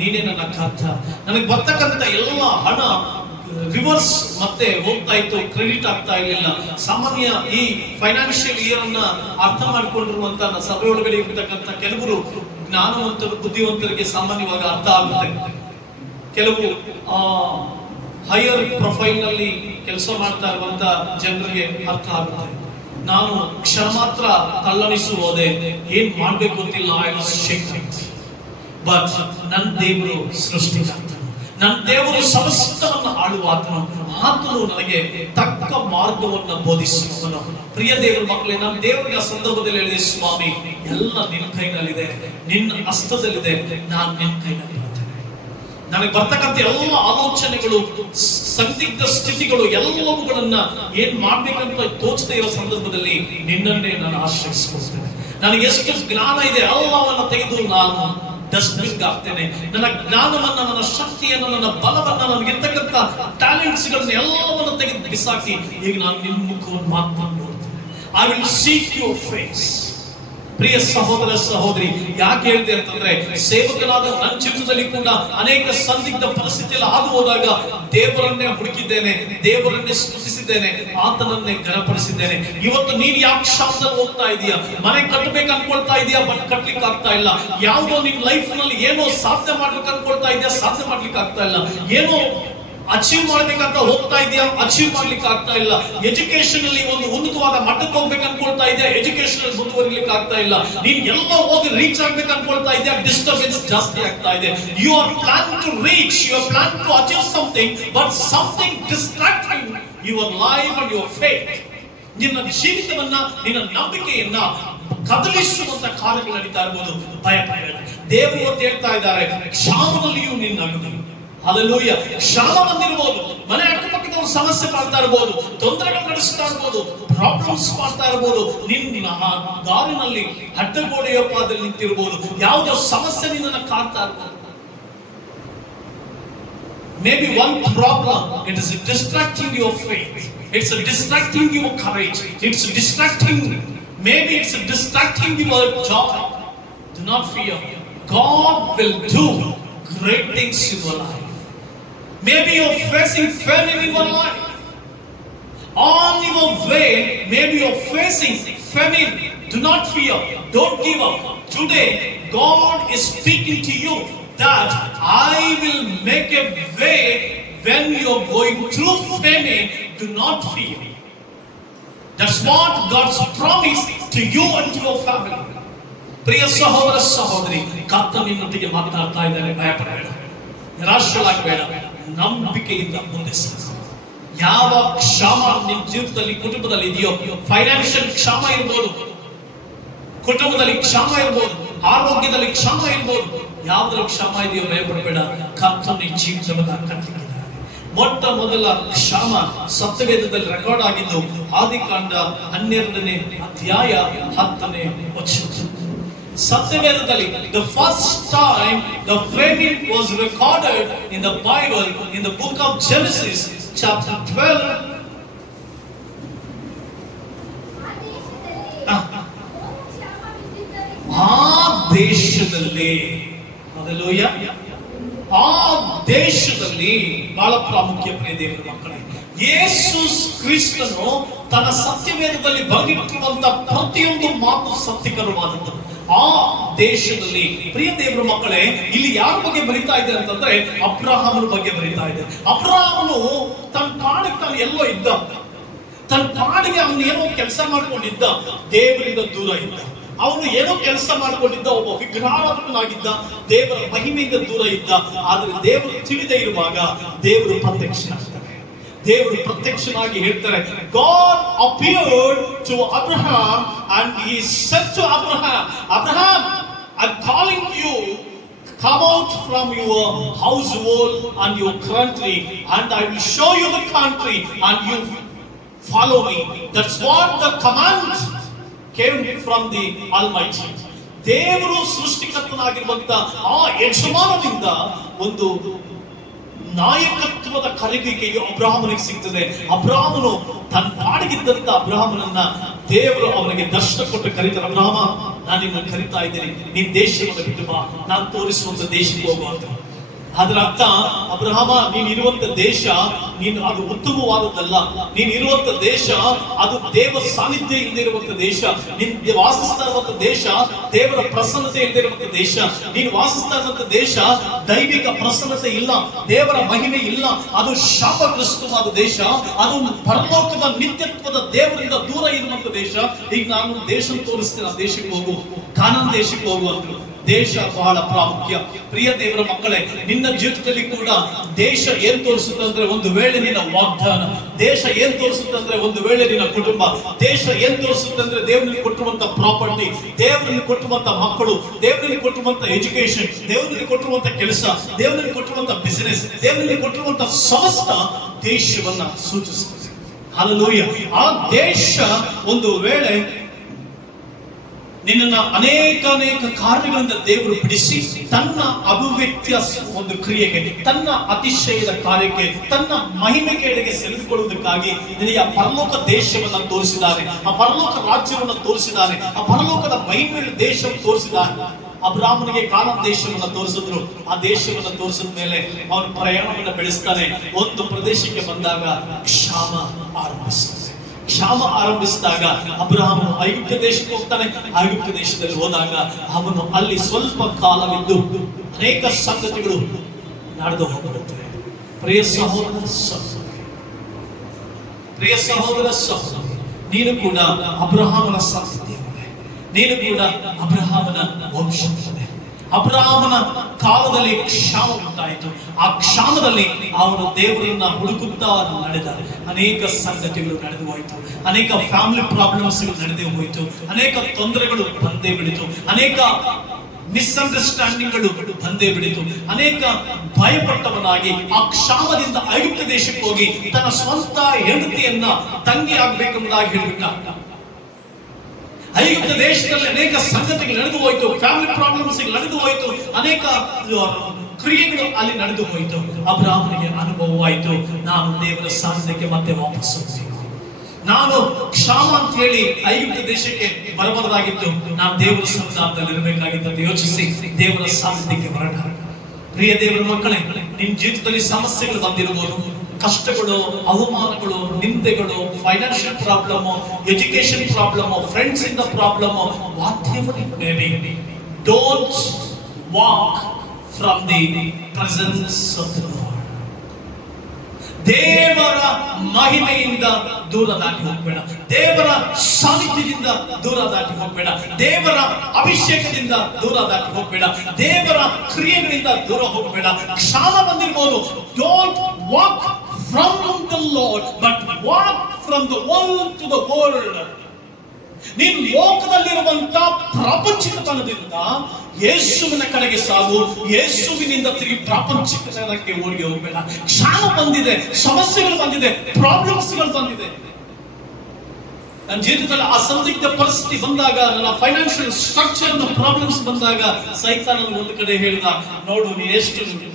ನೀನೇ ನನ್ನ ಕರ್ತ. ನನಗೆ ಬರ್ತಕ್ಕಂಥ ಎಲ್ಲ ಹಣ ರಿವರ್ಸ್ ಮತ್ತೆ ಹೋಗ್ತಾ ಇತ್ತು, ಕ್ರೆಡಿಟ್ ಆಗ್ತಾ ಇರಲಿಲ್ಲ. ಸಾಮಾನ್ಯ ಈ ಫೈನಾನ್ಷಿಯಲ್ ಇಯರ್ ಅನ್ನ ಅರ್ಥ ಮಾಡಿಕೊಂಡಿರುವಂತ ಸಭೆ ಒಳಗಡೆ ಇರ್ತಕ್ಕಂಥ ಕೆಲವರು ಜ್ಞಾನವಂತರು, ಬುದ್ಧಿವಂತರಿಗೆ ಸಾಮಾನ್ಯವಾಗಿ ಅರ್ಥ ಆಗುತ್ತೆ. ಕೆಲವು ಹೈಯರ್ ಪ್ರೊಫೈಲ್ ನಲ್ಲಿ ಕೆಲಸ ಮಾಡ್ತಾ ಇರುವಂತ ಜನರಿಗೆ ಅರ್ಥ ಆಗುತ್ತೆ. ನಾನು ಕ್ಷಣ ಮಾತ್ರ ತಲ್ಲಣಿಸು ಹೋದೆ, ಏನ್ ಮಾಡ್ಬೇಕು ಗೊತ್ತಿಲ್ಲ. I was shaking. ಬಟ್ ನನ್ನ ದೇವರು ಸೃಷ್ಟಿಕರ್ತ, ನನ್ನ ದೇವರು ಸಮಸ್ತವನ್ನು ಆಳುವಾತನು. ಆತನು ನನಗೆ ತಕ್ಕ ಮಾರ್ಗವನ್ನು ಬೋಧಿಸುವವನು. ಪ್ರಿಯ ದೇವರ ಮಕ್ಕಳೇ, ನನ್ನ ದೇವರಿಗೆ ಆ ಸಂದರ್ಭದಲ್ಲಿ ಹೇಳಿದೆ, ಸ್ವಾಮಿ, ಎಲ್ಲ ನಿನ್ನ ಕೈನಲ್ಲಿದೆ, ನಿನ್ನ ಹಸ್ತದಲ್ಲಿದೆ, ನಾನು ನಿನ್ನ ಕೈನಲ್ಲಿ ಬರ್ತೇನೆ. ನನಗೆ ಬರ್ತಕ್ಕಂಥ ಎಲ್ಲ ಆಲೋಚನೆಗಳು, ಸಂದಿಗ್ಧ ಸ್ಥಿತಿಗಳು, ಎಲ್ಲವುಗಳನ್ನ ಏನ್ ಮಾಡ್ಬೇಕಂತ ತೋಚದೇ ಇರೋ ಸಂದರ್ಭದಲ್ಲಿ ನಿನ್ನನ್ನೇ ನಾನು ಆಶ್ರಯಿಸಿಕೊಳ್ತೇನೆ. ನನಗೆ ಎಷ್ಟು ಜ್ಞಾನ ಇದೆ ಎಲ್ಲವನ್ನ ತೆಗೆದು ನಾನು ಡಸ್ಟ್ಬಿನ್ ಆಗ್ತೇನೆ. ನನ್ನ ಜ್ಞಾನವನ್ನ, ನನ್ನ ಶಕ್ತಿಯನ್ನ, ನನ್ನ ಬಲವನ್ನ, ನನಗಿರ್ತಕ್ಕಂಥ ಟ್ಯಾಲೆಂಟ್ಸ್ ಗಳನ್ನ ಎಲ್ಲವನ್ನ ತೆಗೆದು ಬಿಸಾಕಿ ಈಗ ನಾನು ನಿನ್ನ ಮುಖವನ್ನು ಮಾತ್ರ ನೋಡ್ತೇನೆ. I will seek your face. ಪ್ರಿಯ ಸಹೋದರ ಸಹೋದರಿ, ಯಾಕೆ ಹೇಳಿದೆ ಅಂತಂದ್ರೆ, ಸೇವಕನಾದ ನನ್ನ ಜೀವನದಲ್ಲಿ ಕೂಡ ಅನೇಕ ಸಂದಿಗ್ಧ ಪರಿಸ್ಥಿತಿಯಲ್ಲಿ ಹಾದು ಹೋದಾಗ ದೇವರನ್ನೇ ಹುಡುಕಿದ್ದೇನೆ, ದೇವರನ್ನೇ ಸ್ತುತಿಸಿದ್ದೇನೆ, ಆತನನ್ನೇ ಘನಪಡಿಸಿದ್ದೇನೆ. ಇವತ್ತು ನೀನು ಯಾವ ಕ್ಷಾಮದಲ್ಲಿ ಹೋಗ್ತಾ ಇದೀಯಾ? ಮನೆ ಕಟ್ಟಬೇಕು ಅನ್ಕೊಳ್ತಾ ಇದೀಯಾ, ಬಟ್ ಕಟ್ಲಿಕ್ಕೆ ಆಗ್ತಾ ಇಲ್ಲ. ಯಾವುದೋ ನಿನ್ ಲೈಫ್ ನಲ್ಲಿ ಏನೋ ಸಾಧನೆ ಮಾಡ್ಬೇಕು ಅನ್ಕೊಳ್ತಾ ಇದೆಯಾ, ಸಾಧನೆ ಮಾಡ್ಲಿಕ್ಕೆ ಆಗ್ತಾ ಇಲ್ಲ. ಏನೋ ಅಚೀವ್ ಮಾಡ್ಬೇಕಂತ ಹೋಗ್ತಾ ಇದೆಯಾ, ಅಚೀವ್ ಮಾಡ್ಲಿಕ್ಕೆ ಆಗ್ತಾ ಇಲ್ಲ. ಎಜುಕೇಶನ್ ಅಲ್ಲಿ ಒಂದು ಉನ್ನತವಾದ ಮಟ್ಟಕ್ಕೆ ಹೋಗ್ಬೇಕು ಅನ್ಕೊಳ್ತಾ ಇದೆಯಾ, ಎಜುಕೇಶನ್ ಅಲ್ಲಿ ಮುಂದುವರಿಲಿಕ್ಕೆ ಆಗ್ತಾ ಇಲ್ಲ. ನೀನ್ ಎಲ್ಲ ಹೋಗಿ ರೀಚ್ ಆಗ್ಬೇಕು ಅನ್ಕೊಳ್ತಾ ಇದೆಯಾ, ಡಿಸ್ಟರ್ಬೆನ್ಸ್ ಜಾಸ್ತಿ ಆಗ್ತಾ ಇದೆ. You are plan to reach, you are plan to achieve something, but something distracting your life and your faith. ನಿನ್ನ ಜೀವಿತವನ್ನ, ನಿನ್ನ ನಂಬಿಕೆಯನ್ನ ಕದಲಿಸುವಂತ ಕಾರ್ಯಗಳು ನಡೀತಾ ಇರ್ಬೋದು. ಭಯಪಡಬೇಡ. ದೇವರು ಅಂತ ಹೇಳ್ತಾ ಇದ್ದಾರೆ, ಕ್ಷಾಮದಲ್ಲಿಯೂ ನಿನ್ನ ಅಗದಿ. ಹಲ್ಲೆಲೂಯಾ. ಕ್ಷಾಮ ಬಂದಿರಬಹುದು, ಮನೆ ಅಕ್ಕಪಕ್ಕದವರು ಸಮಸ್ಯೆ ಮಾಡ್ತಾ ಇರಬಹುದು, ತೊಂದರೆಗಳು ನಡೆಸ್ತಾ ಇರಬಹುದು, ಪ್ರಾಬ್ಲಮ್ಸ್ ಮಾಡ್ತಾ ಇರಬಹುದು, ನಿನ್ನ ದಾರಿನಲ್ಲಿ ಅಡ್ಡಗೋಡೆಯ ಪಾದದಲ್ಲಿ ನಿಂತಿರಬಹುದು, ಯಾವುದೋ ಸಮಸ್ಯೆ ನಿನ್ನನ್ನು ಕಾಡ್ತಾ ಇರಬಹುದು. Maybe one problem, it is distracting your faith, it's distracting your courage, it's distracting, maybe it's distracting your joy. Do not fear. God will do great things in your life. Maybe you're facing famine in your life. On your way, maybe you're facing famine. Do not fear. Don't give up. Today, God is speaking to you that I will make a way when you're going through famine. Do not fear. That's what God's promise to you and to your family. ಪ್ರಿಯ ಸಹೋದರ ಸಹೋದರಿ, ಕರ್ತನು ನಿನ್ನೊಂದಿಗೆ ಮಾತನಾಡ್ತಾ ಇದ್ದಾನೆ. ಭಯಪಡಬೇಡ, ನಿರಾಶರಾಗಬೇಡ, ನಂಬಿಕೆಯಿಂದ ಮುಂದೆ ಸಾಗು. ಯಾವ ಕ್ಷಾಮ ನಿಮ್ಮ ಜೀವಿತದಲ್ಲಿ, ಕುಟುಂಬದಲ್ಲಿ ಇದೆಯೋ, ಫೈನಾನ್ಷಿಯಲ್ ಕ್ಷಾಮ ಇರ್ಬೋದು, ಕುಟುಂಬದಲ್ಲಿ ಕ್ಷಾಮ ಇರ್ಬೋದು, ಆರೋಗ್ಯದಲ್ಲಿ ಕ್ಷಾಮ ಇರ್ಬೋದು, ಯಾವ್ದ್ರಲ್ಲಿ ಕ್ಷಾಮ ಇದೆಯೋ ಭಯಪಡಬೇಡ. ಕರ್ತನು ಈ ಜೀವಿತವನ್ನ ಕಟ್ಟಲಿಕ್ಕಿದ್ದಾನೆ. ಮೊಟ್ಟ ಮೊದಲ ಕ್ಷಾಮ ಸತ್ಯವೇದದಲ್ಲಿ ರೆಕಾರ್ಡ್ ಆಗಿದ್ದು ಆದಿಕಾಂಡ 12ನೇ ಅಧ್ಯಾಯ 10ನೇ ವಚನ. ಸತ್ಯವೇದದಲ್ಲಿ the first time the famine was recorded in the Bible, in the book of Genesis chapter 12. ಆ ದೇಶದಲ್ಲಿ, ಹಲ್ಲೆಲೂಯಾ, ಆ ದೇಶದಲ್ಲಿ ಬಹಳ ಪ್ರಾಮುಖ್ಯ. ಪ್ರಿಯ ದೇವರ ಮಕ್ಕಳೇ, ಯೇಸು ಕ್ರಿಸ್ತನು ತನ್ನ ಸತ್ಯವೇದದಲ್ಲಿ ಬರೆದಿಟ್ಟಿರುವಂತ ಪ್ರತಿಯೊಂದು ಮಾತು ಸತ್ಯಕರವಾದದ್ದು. ಆ ದೇಶದಲ್ಲಿ, ಪ್ರಿಯ ದೇವರ ಮಕ್ಕಳೇ, ಇಲ್ಲಿ ಯಾರ ಬಗ್ಗೆ ಬರೀತಾ ಇದೆ ಅಂತಂದ್ರೆ ಅಬ್ರಹಾಮನ ಬಗ್ಗೆ ಬರೀತಾ ಇದೆ. ಅಬ್ರಹಾಮನು ತನ್ನ ಪಾಡಿಗೆ ತಾನು ಎಲ್ಲೋ ಇದ್ದ, ತನ್ನ ಪಾಡಿಗೆ ಅವನು ಏನೋ ಕೆಲಸ ಮಾಡ್ಕೊಂಡಿದ್ದ, ದೇವರಿಂದ ದೂರ ಇದ್ದ. ಅವನು ಏನೋ ಕೆಲಸ ಮಾಡ್ಕೊಂಡಿದ್ದ, ಒಬ್ಬ ವಿಗ್ರಹಾರಾಧಕನಾಗಿದ್ದ, ದೇವರ ಮಹಿಮೆಯಿಂದ ದೂರ ಇದ್ದ. ಆದ್ರೆ ದೇವರು ತಿಳಿದೇ ಇರುವಾಗ ದೇವರು ಪ್ರತ್ಯಕ್ಷನಾಗ್ತಾರೆ. ದೇವರು ಪ್ರತ್ಯಕ್ಷನಾಗಿ ಹೇಳ್ತಾರೆ, God appeared to Abraham and he said to Abraham, I'm calling you, come out from your household and your country, and I will show you the country, and you follow me. That's what the command came from the Almighty. ದೇವರು ಸೃಷ್ಟಿಕರ್ತನಾಗಿರುವಂತ ಆ ಯಜಮಾನನಿಂದ ಒಂದು ನಾಯಕತ್ವದ ಕರೆಯುವಿಕೆಯು ಅಬ್ರಹಾಮನಿಗೆ ಸಿಗ್ತದೆ. ಅಬ್ರಹಾಮನು ತನ್ನ ಪಾಡಿಗಿದ್ದಂತ ಅಬ್ರಹಾಮನನ್ನ ದೇವರು ಅವನಿಗೆ ದರ್ಶನ ಕೊಟ್ಟು ಕರೀತಾರೆ. ಅಬ್ರಹಾಮ, ನಾನು ನಿಮ್ಮನ್ನು ಕರಿತಾ ಇದ್ದೀನಿ, ನೀನ್ ದೇಶವನ್ನು ಬಿಟ್ಟು ಬಾ, ನಾನು ತೋರಿಸುವಂತ ದೇಶಕ್ಕೆ ಹೋಗುವಂತ. ಅದರ ಅರ್ಥ, ಅಬ್ರಹಾಮ, ನೀನಿರುವಂತ ದೇಶ ಅದು ಉತ್ತಮವಾದದ್ದಲ್ಲ. ನೀನಿರುವಂತ ದೇಶ ಅದು ದೇವ ಸಾನ್ನಿಧ್ಯ ಇಲ್ಲದೆ ಇರುವಂತ ದೇಶ. ನೀನ್ ವಾಸಿಸ್ತಾ ಇರುವಂತ ದೇಶ ದೇವರ ಪ್ರಸನ್ನತೆ ಇಲ್ಲದೆ ಇರುವಂತ ದೇಶ. ನೀನು ವಾಸಿಸ್ತಾ ಇರುವಂತ ದೇಶ ದೈವಿಕ ಪ್ರಸನ್ನತೆ ಇಲ್ಲ, ದೇವರ ಮಹಿಮೆ ಇಲ್ಲ. ಅದು ಶಾಪಗ್ರಸ್ತವಾದ ದೇಶ. ಅದು ಪರಲೋಕದ ನಿತ್ಯತ್ವದ ದೇವರಿಂದ ದೂರ ಇರುವಂತ ದೇಶ. ಈಗ ನಾನು ದೇಶ ತೋರಿಸ್ತೇನೆ, ಆ ದೇಶಕ್ಕೆ ಹೋಗು, ಕಾನಾನ್ ದೇಶಕ್ಕೆ ಹೋಗುವಂತರು. ದೇಶ ಬಹಳ ಪ್ರಾಮುಖ್ಯ. ಪ್ರಿಯ ದೇವರ ಮಕ್ಕಳೇ, ನಿನ್ನ ಜೀವಿತದಲ್ಲಿ ಕೂಡ ದೇಶ ಏನ್ ತೋರಿಸುತ್ತೆ ಅಂದ್ರೆ ಒಂದು ವೇಳೆ ನಿನ್ನ ವಾಗ್ದಾನ. ದೇಶ ಏನ್ ತೋರಿಸುತ್ತೆ ಅಂದ್ರೆ ಒಂದು ವೇಳೆ ನಿನ್ನ ಕುಟುಂಬ. ದೇಶ ಏನ್ ತೋರಿಸುತ್ತೆ ಅಂದ್ರೆ ದೇವರಿಗೆ ಕೊಟ್ಟಿರುವಂತ ಪ್ರಾಪರ್ಟಿ, ದೇವರಿಗೆ ಕೊಟ್ಟಿರುವಂತ ಮಕ್ಕಳು, ದೇವರಿಗೆ ಕೊಟ್ಟಿರುವಂತ ಎಜುಕೇಶನ್, ದೇವರಿಗೆ ಕೊಟ್ಟಿರುವಂತ ಕೆಲಸ, ದೇವರಿಗೆ ಕೊಟ್ಟಿರುವಂತ ಬಿಸಿನೆಸ್, ದೇವರಿಗೆ ಕೊಟ್ಟಿರುವಂತ ಸಮಸ್ತ ದೇಶವನ್ನ ಸೂಚಿಸುತ್ತದೆ. ಹಲ್ಲೆಲೂಯಾ. ಆ ದೇಶ ಒಂದು ವೇಳೆ ನಿನ್ನನ್ನು ಅನೇಕ ಕಾರ್ಯಗಳಿಂದ ದೇವರು ಬಿಡಿಸಿ ತನ್ನ ಅಭಿವ್ಯಕ್ತಿಯ ಒಂದು ಕ್ರಿಯೆಗೆ, ತನ್ನ ಅತಿಶಯದ ಕಾರ್ಯಕ್ಕೆ, ತನ್ನ ಮಹಿಮೆಗೆ ಸೆಳೆದುಕೊಳ್ಳುವುದಕ್ಕಾಗಿ ನಿನಗೆ ಆ ಪರಲೋಕ ದೇಶವನ್ನ ತೋರಿಸಿದ್ದಾನೆ, ಆ ಪರಲೋಕ ರಾಜ್ಯವನ್ನು ತೋರಿಸಿದ್ದಾನೆ, ಆ ಪರಲೋಕದ ಮಹಿಮೆಯ ದೇಶವನ್ನು ತೋರಿಸಿದ್ದಾನೆ. ಅಬ್ರಾಹ್ಮನಿಗೆ ಕಾನಾನ್ ದೇಶವನ್ನ ತೋರಿಸಿದ್ರು. ಆ ದೇಶವನ್ನ ತೋರಿಸಿದ ಮೇಲೆ ಅವನು ಪ್ರಯಾಣವನ್ನ ಬೆಳೆಸ್ತಾನೆ. ಒಂದು ಪ್ರದೇಶಕ್ಕೆ ಬಂದಾಗ ಕ್ಷಾಮ ಆರಂಭಿಸುತ್ತದೆ. ಕ್ಷಾಮ ಆರಂಭಿಸಿದಾಗ ಅಬ್ರಹಾಮನು ಐಗುಪ್ತ ದೇಶಕ್ಕೆ ಹೋಗ್ತಾನೆ. ಐಗುಪ್ತ ದೇಶದಲ್ಲಿ ಹೋದಾಗ ಅವನು ಅಲ್ಲಿ ಸ್ವಲ್ಪ ಕಾಲವಿದ್ದು ಅನೇಕ ಸಂಗತಿಗಳು ನಡೆದು ಹೋಗಿರುತ್ತವೆ. ಪ್ರಿಯ ಸಹೋದರ ಸಹೋದರಿ, ನೀನು ಕೂಡ ಅಬ್ರಹಾಮನ ಸಂತತಿಯವನೇ, ನೀನು ಕೂಡ ಅಬ್ರಹಾಮನ ವಂಶದವನೇ. ಅಬ್ರಹಾಮನ ಕಾಲದಲ್ಲಿ ಕ್ಷಾಮ ಉಂಟಾಯಿತು. ಆ ಕ್ಷಾಮದಲ್ಲಿ ಅವನು ದೇವರನ್ನ ಹುಡುಕುತ್ತಾ ನಡೆದ. ಅನೇಕ ಸಂಗತಿಗಳು ನಡೆದು ಹೋಯಿತು, ಅನೇಕ ಫ್ಯಾಮಿಲಿ ಪ್ರಾಬ್ಲಮ್ಸ್ ನಡೆದೇ ಹೋಯಿತು, ಅನೇಕ ತೊಂದರೆಗಳು ಬಂದೇ ಬಿಡಿತು, ಅನೇಕ ಮಿಸ್ಅಂಡರ್ಸ್ಟ್ಯಾಂಡಿಂಗ್ಗಳು ಬಂದೇ ಬಿಡಿತು. ಅನೇಕ ಭಯಪಟ್ಟವನಾಗಿ ಆ ಕ್ಷಾಮದಿಂದ ಐಗುಪ್ತ ದೇಶಕ್ಕೆ ಹೋಗಿ ತನ್ನ ಸ್ವಂತ ಹೆಂಡತಿಯನ್ನ ತಂಗಿ ಆಗ್ಬೇಕೆಂಬುದಾಗಿ ಹೇಳಿಬಿಟ್ಟ. ಐಗುಪ್ತ ದೇಶದಲ್ಲಿ ಅನೇಕ ಸಂಗತಿಗಳು ನಡೆದು ಹೋಯಿತು, ಫ್ಯಾಮಿಲಿ ಪ್ರಾಬ್ಲಮ್ಸ್ ನಡೆದು ಹೋಯಿತು, ಅನೇಕ ಕ್ರಿಯೆಗಳು ಅಲ್ಲಿ ನಡೆದು ಹೋಯಿತು. ಅಬ್ರಹಾಮನಿಗೆ ಅನುಭವವಾಯಿತು, ನಾನು ದೇವರ ಸಾನ್ನಿಧ್ಯಕ್ಕೆ ಮತ್ತೆ ವಾಪಸ್ ಹೋಗ್ತೀನಿ. ನಾನು ಕ್ಷಾಮ ಅಂತ ಹೇಳಿ ಐಗುಪ್ತ ದೇಶಕ್ಕೆ ಬರಬಾರದಾಗಿತ್ತು, ನಾನು ದೇವರ ಸನ್ನಿಧಾನದಲ್ಲಿ ಇರಬೇಕಾಗಿತ್ತು ಅಂತ ಯೋಚಿಸಿ ದೇವರ ಸಾನ್ನಿಧ್ಯಕ್ಕೆ ಹೊರಟ. ಪ್ರಿಯ ದೇವರ ಮಕ್ಕಳೇ, ನಿಮ್ ಜೀವಿತದಲ್ಲಿ ಸಮಸ್ಯೆಗಳು ಬಂದಿರಬಹುದು, ಕಷ್ಟಗಳು, ಅವಮಾನಗಳು, ನಿಂದೆಗಳು, financial problem, education problem, friends ಇಂದ problem, whatever it may be, don't walk from the presence of the Lord. ದೇವರ ಮಹಿಮೆಯಿಂದ ದೂರ ದಾಟಿ ಹೋಗಬೇಡ, ದೇವರ ಸಾನ್ನಿಧ್ಯದಿಂದ ದೂರ ದಾಟಿ ಹೋಗಬೇಡ, ದೇವರ ಅಭಿಷೇಕದಿಂದ ದೂರ ದಾಟಿ ಹೋಗಬೇಡ, ದೇವರ ಕ್ರಿಯೆಗಳಿಂದ ದೂರ ಹೋಗಬೇಡ. ಕ್ಷಾಮ ಬಂದಿರಬಹುದು. Don't walk from the Lord, but walk from the world to the world. ನೀನು ಲೋಕದಲ್ಲಿರುವಂತ ಪ್ರಾಪಂಚಿಕತನದಿಂದ ಯೇಸುವಿನ ಕಡೆಗೆ ಸಾಗು. ಯೇಸುವಿನಿಂದ ತಿರುಗಿ ಪ್ರಾಪಂಚಿಕತನಕ್ಕೆ ಓಡಿ ಹೋಗಬೇಡ. ಕ್ಷಾಮ ಬಂದಿದೆ, ಸಮಸ್ಯೆಗಳು ಬಂದಿದೆ, ಪ್ರಾಬ್ಲಮ್ಸ್ಗಳು ಬಂದಿದೆ. ನನ್ನ ಜೀವಿತದಲ್ಲಿ ಅಸಂದಿಗ್ಧ ಪರಿಸ್ಥಿತಿ ಬಂದಾಗ, ನನ್ನ ಫೈನಾನ್ಷಿಯಲ್ ಸ್ಟ್ರಕ್ಚರ್ ಪ್ರಾಬ್ಲಮ್ಸ್ ಬಂದಾಗ ಸೈತಾನ ಒಂದು ಕಡೆ ಹೇಳಿದ, ನೋಡು, ನೀನು ಎಷ್ಟು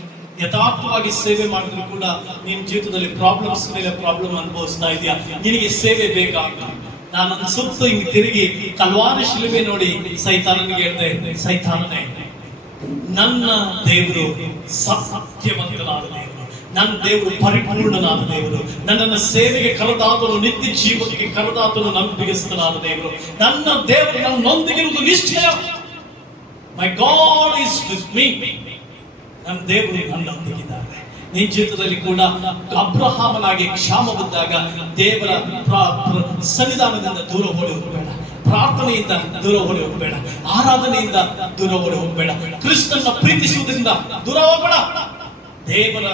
ಯಥಾರ್ಥವಾಗಿ ಸೇವೆ ಮಾಡಿದ್ರು ಕೂಡ ನಿನ್ನ ಜೀವಿತದಲ್ಲಿ ಪ್ರಾಬ್ಲಮ್ಸ್ ಮೇಲೆ ಪ್ರಾಬ್ಲಮ್ ಅನುಭವಿಸ್ತಾ ಇದೆಯಾ, ನಿನಗೆ ಸೇವೆ ಬೇಕಾ? ನಾನು ಸುತ್ತ ಹಿಂಗೆ ತಿರುಗಿ ಕಲ್ವಾರಿ ಶಿಲುಬೆ ನೋಡಿ ಸೈತಾನನಿಗೆ ಹೇಳಿದೆ, ಸೈತಾನನೇ, ನನ್ನ ದೇವರು ಸತ್ಯವಂತನಾದ ದೇವರು, ನನ್ನ ದೇವರು ಪರಿಪೂರ್ಣನಾದ ದೇವರು, ನನ್ನನ್ನು ಸೇವೆಗೆ ಕರೆದಾತನು, ನಿತ್ಯ ಜೀವನಕ್ಕೆ ಕರೆದಾತನು, ನಂಬಿಗಸ್ತನಾದ ದೇವರು, ನನ್ನ ದೇವರು ನನ್ನೊಂದಿಗಿರುವುದು ನಿಶ್ಚಯ. ಮೈ ಗಾಡ್ ಈಸ್ ವಿತ್ ಮೀ. ನನ್ನ ದೇವರು ನನ್ನೊಂದಿಗಿದ್ದಾರೆ. ನಿನ್ನ ಜೀವಿತದಲ್ಲಿ ಕೂಡ ಅಬ್ರಹಾಮನಾಗಿ ಕ್ಷಾಮ ಬಂದಾಗ ದೇವರ ಸನ್ನಿಧಾನದಿಂದ ದೂರ ಓಡಿ ಹೋಗಬೇಡ, ಪ್ರಾರ್ಥನೆಯಿಂದ ದೂರ ಓಡಿ ಹೋಗಬೇಡ, ಆರಾಧನೆಯಿಂದ ದೂರ ಓಡಿ ಹೋಗಬೇಡ, ಕ್ರಿಸ್ತನ ಪ್ರೀತಿಸುವುದರಿಂದ ದೂರ ಹೋಗಬೇಡ. ದೇವರ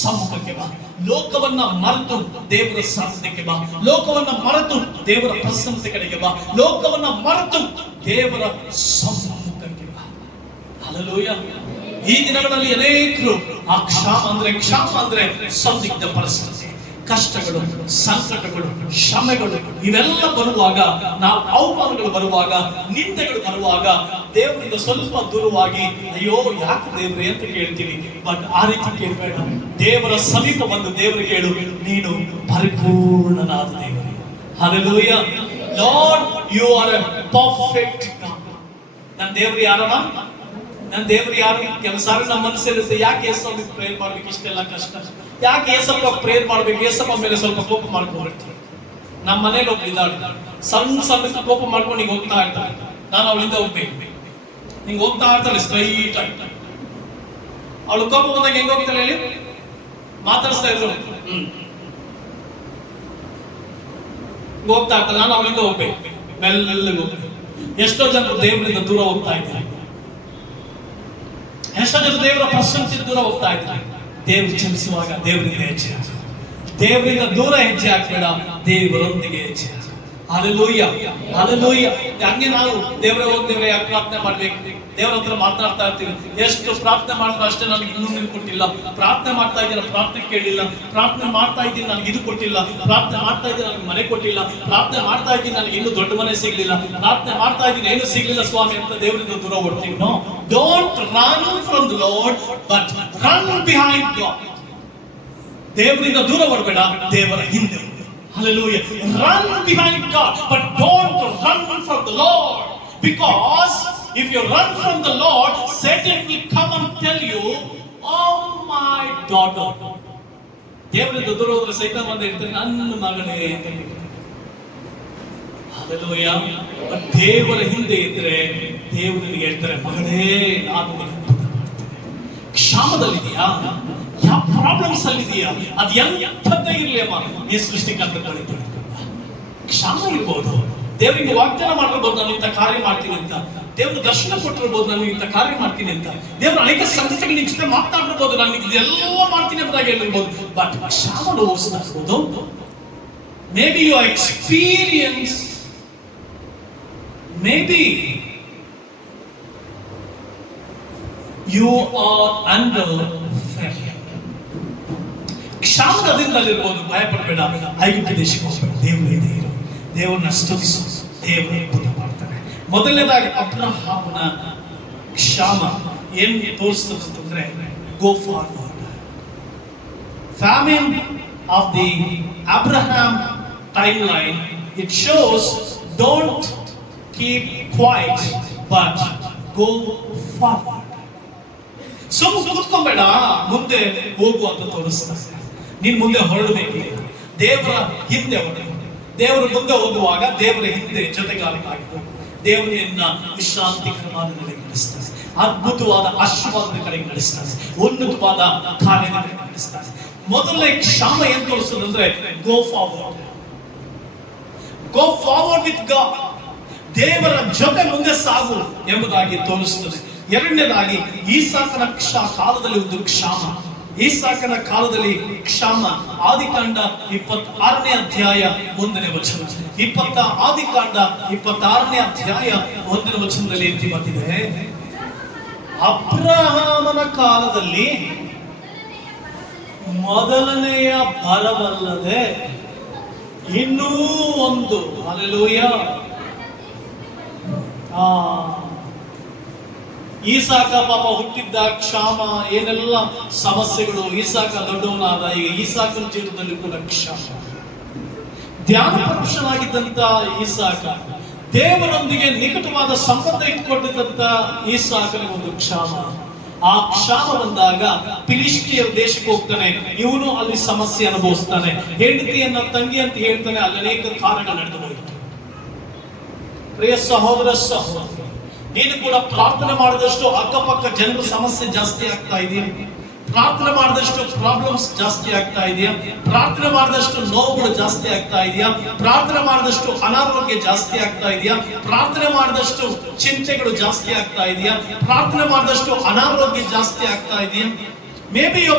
ಸಮ್ಮುಖಕ್ಕೆ ಬಾ. ಲೋಕವನ್ನ ಮರೆತು ದೇವರ ಸಾನ್ನಿಧ್ಯಕ್ಕೆ ಬಾ. ಲೋಕವನ್ನ ಮರೆತು ದೇವರ ಪ್ರಸನ್ನತೆ ಕಡೆಗೆ ಬಾ. ಲೋಕವನ್ನ ಮರೆತು ದೇವರ ಸಮ್ಮುಖಕ್ಕೆ ಬಾ. ಹಲ್ಲೆಲೂಯಾ. ಈ ದಿನಗಳಲ್ಲಿ ಅನೇಕರು ಆ ಕ್ಷಾಮ ಅಂದ್ರೆ ಸಂದಿಗ್ಧ ಪರಿಸ್ಥಿತಿ, ಕಷ್ಟಗಳು, ಸಂಕಟಗಳು, ಶ್ರಮೆಗಳು ಇವೆಲ್ಲ ಬರುವಾಗ, ನಾವು ಅವಮಾನಗಳು ಬರುವಾಗ, ನಿಂದೆಗಳು ಬರುವಾಗ ದೇವರಿಂದ ಸ್ವಲ್ಪ ದೂರವಾಗಿ ಅಯ್ಯೋ ಯಾಕೆ ದೇವ್ರೆ ಅಂತ ಕೇಳ್ತೀವಿ. ಬಟ್ ಆ ರೀತಿ ಕೇಳಬೇಡ. ದೇವರ ಸಮೀಪ ಬಂದು ದೇವರಿಗೆ ಹೇಳು, ನೀನು ಪರಿಪೂರ್ಣನಾದ ದೇವರು. Hallelujah. Lord, you are a perfect God. ನನ್ನ ದೇವರು ಯಾರಮ್ಮ? ನನ್ನ ದೇವರು ಯಾರು? ಕೆಲವು ಸಾರಿ ನಮ್ಮ ಮನಸ್ಸಿರುತ್ತೆ, ಯಾಕೆ ಏಸಪ್ಪ ಪ್ರೇಯರ್ ಮಾಡ್ಬೇಕು, ಇಷ್ಟೆಲ್ಲ ಕಷ್ಟ, ಯಾಕೆ ಏಸಪ್ಪ ಪ್ರೇಯರ್ ಮಾಡ್ಬೇಕು, ಏಸಪ್ಪ ಮೇಲೆ ಸ್ವಲ್ಪ ಕೋಪ ಮಾಡ್ಕೊಂಡಿರ್ತೀವಿ. ನಮ್ಮ ಮನೇಲಿ ಒಬ್ಳಿದ್ದಾಳೆ, ಸಣ್ಣ ಕೋಪ ಮಾಡ್ಕೊಂಡು ಹಿಂಗೆ ಹೋಗ್ತಾ ಇರ್ತಾಳೆ. ನಾನು ಅವಳಿಂದ ಹೋಗ್ಬೇಕು, ಹಿಂಗೆ ಹೋಗ್ತಾ ಇರ್ತಾಳೆ ಸ್ಟ್ರೈಟ್ ಆಗಿ. ಅವಳು ಕೋಪ ಬಂದಾಗ ಹೆಂಗ್ ಹೋಗ್ತಾಳೆ ಹೇಳಿ? ಮಾತಾಡಿಸ್ತಾ ಇದ್ರು, ಹೋಗ್ತಾ ಇರ್ತಾಳೆ. ನಾನು ಅವಳಿಂದ ಹೋಗ್ಬೇಕು, ಮೆಲ್ಲಗೆ ಹೋಗ್ಬೇಕು. ಎಷ್ಟೋ ಜನರು ದೇವರಿಂದ ದೂರ ಹೋಗ್ತಾ ಇದ್ದಾರೆ, ಎಷ್ಟೋ ಜನ ದೇವರ ಪ್ರಶಂಸೆ ದೂರ ಹೋಗ್ತಾ ಇದ್ದಾರೆ. ದೇವರು ಚಲಿಸುವಾಗ ದೇವರಿಂದ ಹೆಜ್ಜೆ ಹಾಕು. ದೇವರಿಂದ ದೂರ ಹೆಜ್ಜೆ ಹಾಕ್ಬೇಡ, ದೇವರೊಂದಿಗೆ ಹೆಜ್ಜೆ ಹಾಕು. Hallelujah, hallelujah. ಹಂಗೆ ನಾವು ದೇವರೇ ಹೋಗಿ ದೇವರೇ ಯಾಕೆ ಪ್ರಾರ್ಥನೆ ಮಾಡ್ಬೇಕು? ದೇವರ ಹತ್ರ ಮಾತನಾಡ್ತಾ ಇರ್ತೀವಿ, ಎಷ್ಟು ಪ್ರಾರ್ಥನೆ ಮಾಡಿದ್ರು ಅಷ್ಟೇ, ನನಗೆ ಇನ್ನೂ ನೀವು ಕೊಟ್ಟಿಲ್ಲ. ಪ್ರಾರ್ಥನೆ ಮಾಡ್ತಾ ಇದ್ದೀನಿ, ಪ್ರಾರ್ಥನೆ ಕೇಳಿಲ್ಲ. ಪ್ರಾರ್ಥನೆ ಮಾಡ್ತಾ ಇದ್ದೀನಿ, ನನಗೆ ಇದು ಕೊಟ್ಟಿಲ್ಲ. ಪ್ರಾರ್ಥನೆ ಮಾಡ್ತಾ ಇದ್ದೀನಿ, ನನಗೆ ಮನೆ ಕೊಟ್ಟಿಲ್ಲ. ಪ್ರಾರ್ಥನೆ ಮಾಡ್ತಾ ಇದ್ದೀನಿ, ನನಗೆ ಇನ್ನೂ ದೊಡ್ಡ ಮನೆ ಸಿಗ್ಲಿಲ್ಲ. ಪ್ರಾರ್ಥನೆ ಮಾಡ್ತಾ ಇದ್ದೀನಿ, ಏನು ಸಿಗ್ಲಿಲ್ಲ ಸ್ವಾಮಿ ಅಂತ ದೇವರಿಂದ ದೂರ ಓಡ್ತೀವಿ. No, don't run from the Lord, but run behind God. ದೇವರಿಂದ ದೂರ ಬರಬೇಡ, ದೇವರ ಹಿಂದೆ. Hallelujah. Run behind God, but don't run from the Lord. Because if you run from the Lord, Satan will come and tell you, oh my daughter. ದೇವರಿಂದ ದೂರ ಹೋದ್ರೆ ಸೈತಾನ ಬಂದು ಹೇಳ್ತಾನೆ, ನನ್ನ ಮಗಳೇ ಅಂತ ಹೇಳ್ತಾನೆ. Hallelujah. But ದೇವರ ಹಿಂದೆ ಇದ್ರೆ ದೇವರಿಗೆ ಹೇಳ್ತಾರೆ, ಮಗಳೇ ನಾನು ಕ್ಷಾಮದಲ್ಲಿದೆಯಾ, ಯಾವ ಪ್ರಾಬ್ಲಮ್ಸ್ ಅಲ್ಲಿ ಇದೆಯಾ, ಅದು ಎಂಥದ್ದೇ ಇರಲಿ ಅಮ್ಮ, ಈ ಸೃಷ್ಟಿಕರ್ತ ಕ್ಷಾಮ ಇರ್ಬೋದು. ದೇವರಿಗೆ ವಾಗ್ದಾನ ಮಾಡಿರ್ಬೋದು, ನಾನು ಇಂಥ ಕಾರ್ಯ ಮಾಡ್ತೀನಿ ಅಂತ. ದೇವರು ದರ್ಶನ ಕೊಟ್ಟಿರ್ಬೋದು, ನಾನು ಇಂಥ ಕಾರ್ಯ ಮಾಡ್ತೀನಿ ಅಂತ. ದೇವರು ಅನೇಕ ಸಂಗತಿಗಳು ನಿನ್ ಜೊತೆ ಮಾತಾಡಿರ್ಬೋದು, ನಾನು ಇದೆಲ್ಲ ಮಾಡ್ತೀನಿ ಅಂತ ಹೇಳಿರ್ಬೋದು. ಬಟ್ ಕ್ಷಾಮ ನೋವಿಸ್ತಾ ಇರ್ಬೋದು. Maybe you experience, maybe you are under ಕ್ಷಾಮದಿಂದಲ್ಲಿರ್ಬೋದು. ಭಯ ಪಡಬೇಡ, ಐಗುಪ್ತ ದೇಶಕ್ಕೆ ಹೋಗ್ಬೇಡ, ದೇವರು ಇದೆ ಇರು, ದೇವರನ್ನ ಸ್ತುತಿಸು, ದೇವರು ಅದ್ಭುತ ಮಾಡ್ತಾನೆ. ಮೊದಲನೇದಾಗಿ ಅಬ್ರಹಾಮನ ಕ್ಷಾಮ ಏನ್ ತೋರಿಸ್ತದೆ ಅಂತಂದ್ರೆ, go forward. Famine of the Abraham time line, it shows don't keep quiet but go forward. ಸುಮ್ಮನೆ ಕೂತ್ಕೊಂಬೇಡ, ಮುಂದೆ ಹೋಗು ಅಂತ ತೋರಿಸ್ತಾರೆ. ನೀನ್ ಮುಂದೆ ಹೊರಡಬೇಕು, ದೇವರ ಹಿಂದೆ ಹೊರಡು. ದೇವರ ಮುಂದೆ ಹೋಗುವಾಗ ದೇವರ ಹಿಂದೆ ಜೊತೆಗಾರನಾಗಿ ಹೋಗು. ದೇವರು ನಿನ್ನ ವಿಶ್ರಾಂತಿಕರವಾದ ನೆಲೆಗೆ ನಡೆಸ್ತಾನೆ, ಅದ್ಭುತವಾದ ಆಶೀರ್ವಾದದ ಕಡೆಗೆ ನಡೆಸ್ತಾನೆ, ಉನ್ನತವಾದ ಕಾರ್ಯದ ಕಡೆಗೆ ನಡೆಸ್ತಾನೆ. ಮೊದಲನೇ ಕ್ಷಾಮ ಏನ್ ತೋರಿಸ್ತದೆ ಅಂದ್ರೆ, go forward. Go forward with god. ದೇವರ ಜೊತೆ ಮುಂದೆ ಸಾಗು ಎಂಬುದಾಗಿ ತೋರಿಸ್ತದೆ. ಎರಡನೇದಾಗಿ ಈಸಾಕನ ಕಾಲದಲ್ಲಿ ಒಂದು ಕ್ಷಾಮ. ಈಸಾಕನ ಕಾಲದಲ್ಲಿ ಕ್ಷಾಮ. ಆದಿಕಾಂಡ 26ನೇ ಅಧ್ಯಾಯ 1ನೇ ವಚನ. ಆದಿಕಾಂಡ 26ನೇ ಅಧ್ಯಾಯ 1ನೇ ವಚನದಲ್ಲಿ ಎತ್ತಿ ಬಂದಿದೆ, ಅಬ್ರಹಾಮನ ಕಾಲದಲ್ಲಿ ಮೊದಲನೆಯ ಬರವಲ್ಲದೆ ಇನ್ನೂ ಒಂದು. ಹಲ್ಲೆಲೂಯಾ. ಈಸಾಕ ಪಾಪ ಹುಟ್ಟಿದ್ದ ಕ್ಷಾಮ, ಏನೆಲ್ಲ ಸಮಸ್ಯೆಗಳು. ಈಸಾಕ ದೊಡ್ಡವನಾದ, ಈಗ ಈಸಾಕನ ಜೀವನದಲ್ಲಿ ಕೂಡ ಕ್ಷಾಮ. ಧ್ಯಾನ ಪುರುಷನಾಗಿದ್ದಂತ ಈಸಾಕ, ದೇವರೊಂದಿಗೆ ನಿಕಟವಾದ ಸಂಬಂಧ ಇಟ್ಕೊಂಡಿದ್ದಂತ ಈಸಾಕನ ಒಂದು ಕ್ಷಾಮ. ಆ ಕ್ಷಾಮ ಬಂದಾಗ ಫಿಲಿಷ್ಟಿಯರ ದೇಶಕ್ಕೆ ಹೋಗ್ತಾನೆ. ಇವನು ಅಲ್ಲಿ ಸಮಸ್ಯೆ ಅನುಭವಿಸ್ತಾನೆ. ಹೆಂಡತಿಯನ್ನ ತಂಗಿ ಅಂತ ಹೇಳ್ತಾನೆ. ಅಲ್ಲಿ ಅನೇಕ ಕಾರ್ಯಗಳು ನಡೆದು ಹೋಯಿತು. ಪ್ರಿಯ ಸಹೋದರ ಸಹೋದರಿ, ನೀನು ಕೂಡ ಪ್ರಾರ್ಥನೆ ಮಾಡಿದಷ್ಟು ಅಕ್ಕಪಕ್ಕ ಜನರ ಸಮಸ್ಯೆ ಜಾಸ್ತಿ ಆಗ್ತಾ ಇದೆಯಾ? ಪ್ರಾರ್ಥನೆ ಮಾಡಿದಷ್ಟು ಪ್ರಾಬ್ಲಮ್ಸ್ ಜಾಸ್ತಿ ಆಗ್ತಾ ಇದೆಯಾ? ಪ್ರಾರ್ಥನೆ ಮಾಡಿದಷ್ಟು ನೋವುಗಳು ಜಾಸ್ತಿ ಆಗ್ತಾ ಇದೆಯಾ? ಪ್ರಾರ್ಥನೆ ಮಾಡಿದಷ್ಟು ಅನಾರೋಗ್ಯ ಜಾಸ್ತಿ ಆಗ್ತಾ ಇದೆಯಾ? ಪ್ರಾರ್ಥನೆ ಮಾಡಿದಷ್ಟು ಚಿಂತೆಗಳು ಜಾಸ್ತಿ ಆಗ್ತಾ ಇದೆಯಾ? ಪ್ರಾರ್ಥನೆ ಮಾಡಿದಷ್ಟು ಅನಾರೋಗ್ಯ ಜಾಸ್ತಿ ಆಗ್ತಾ ಇದೆಯಾ? Maybe you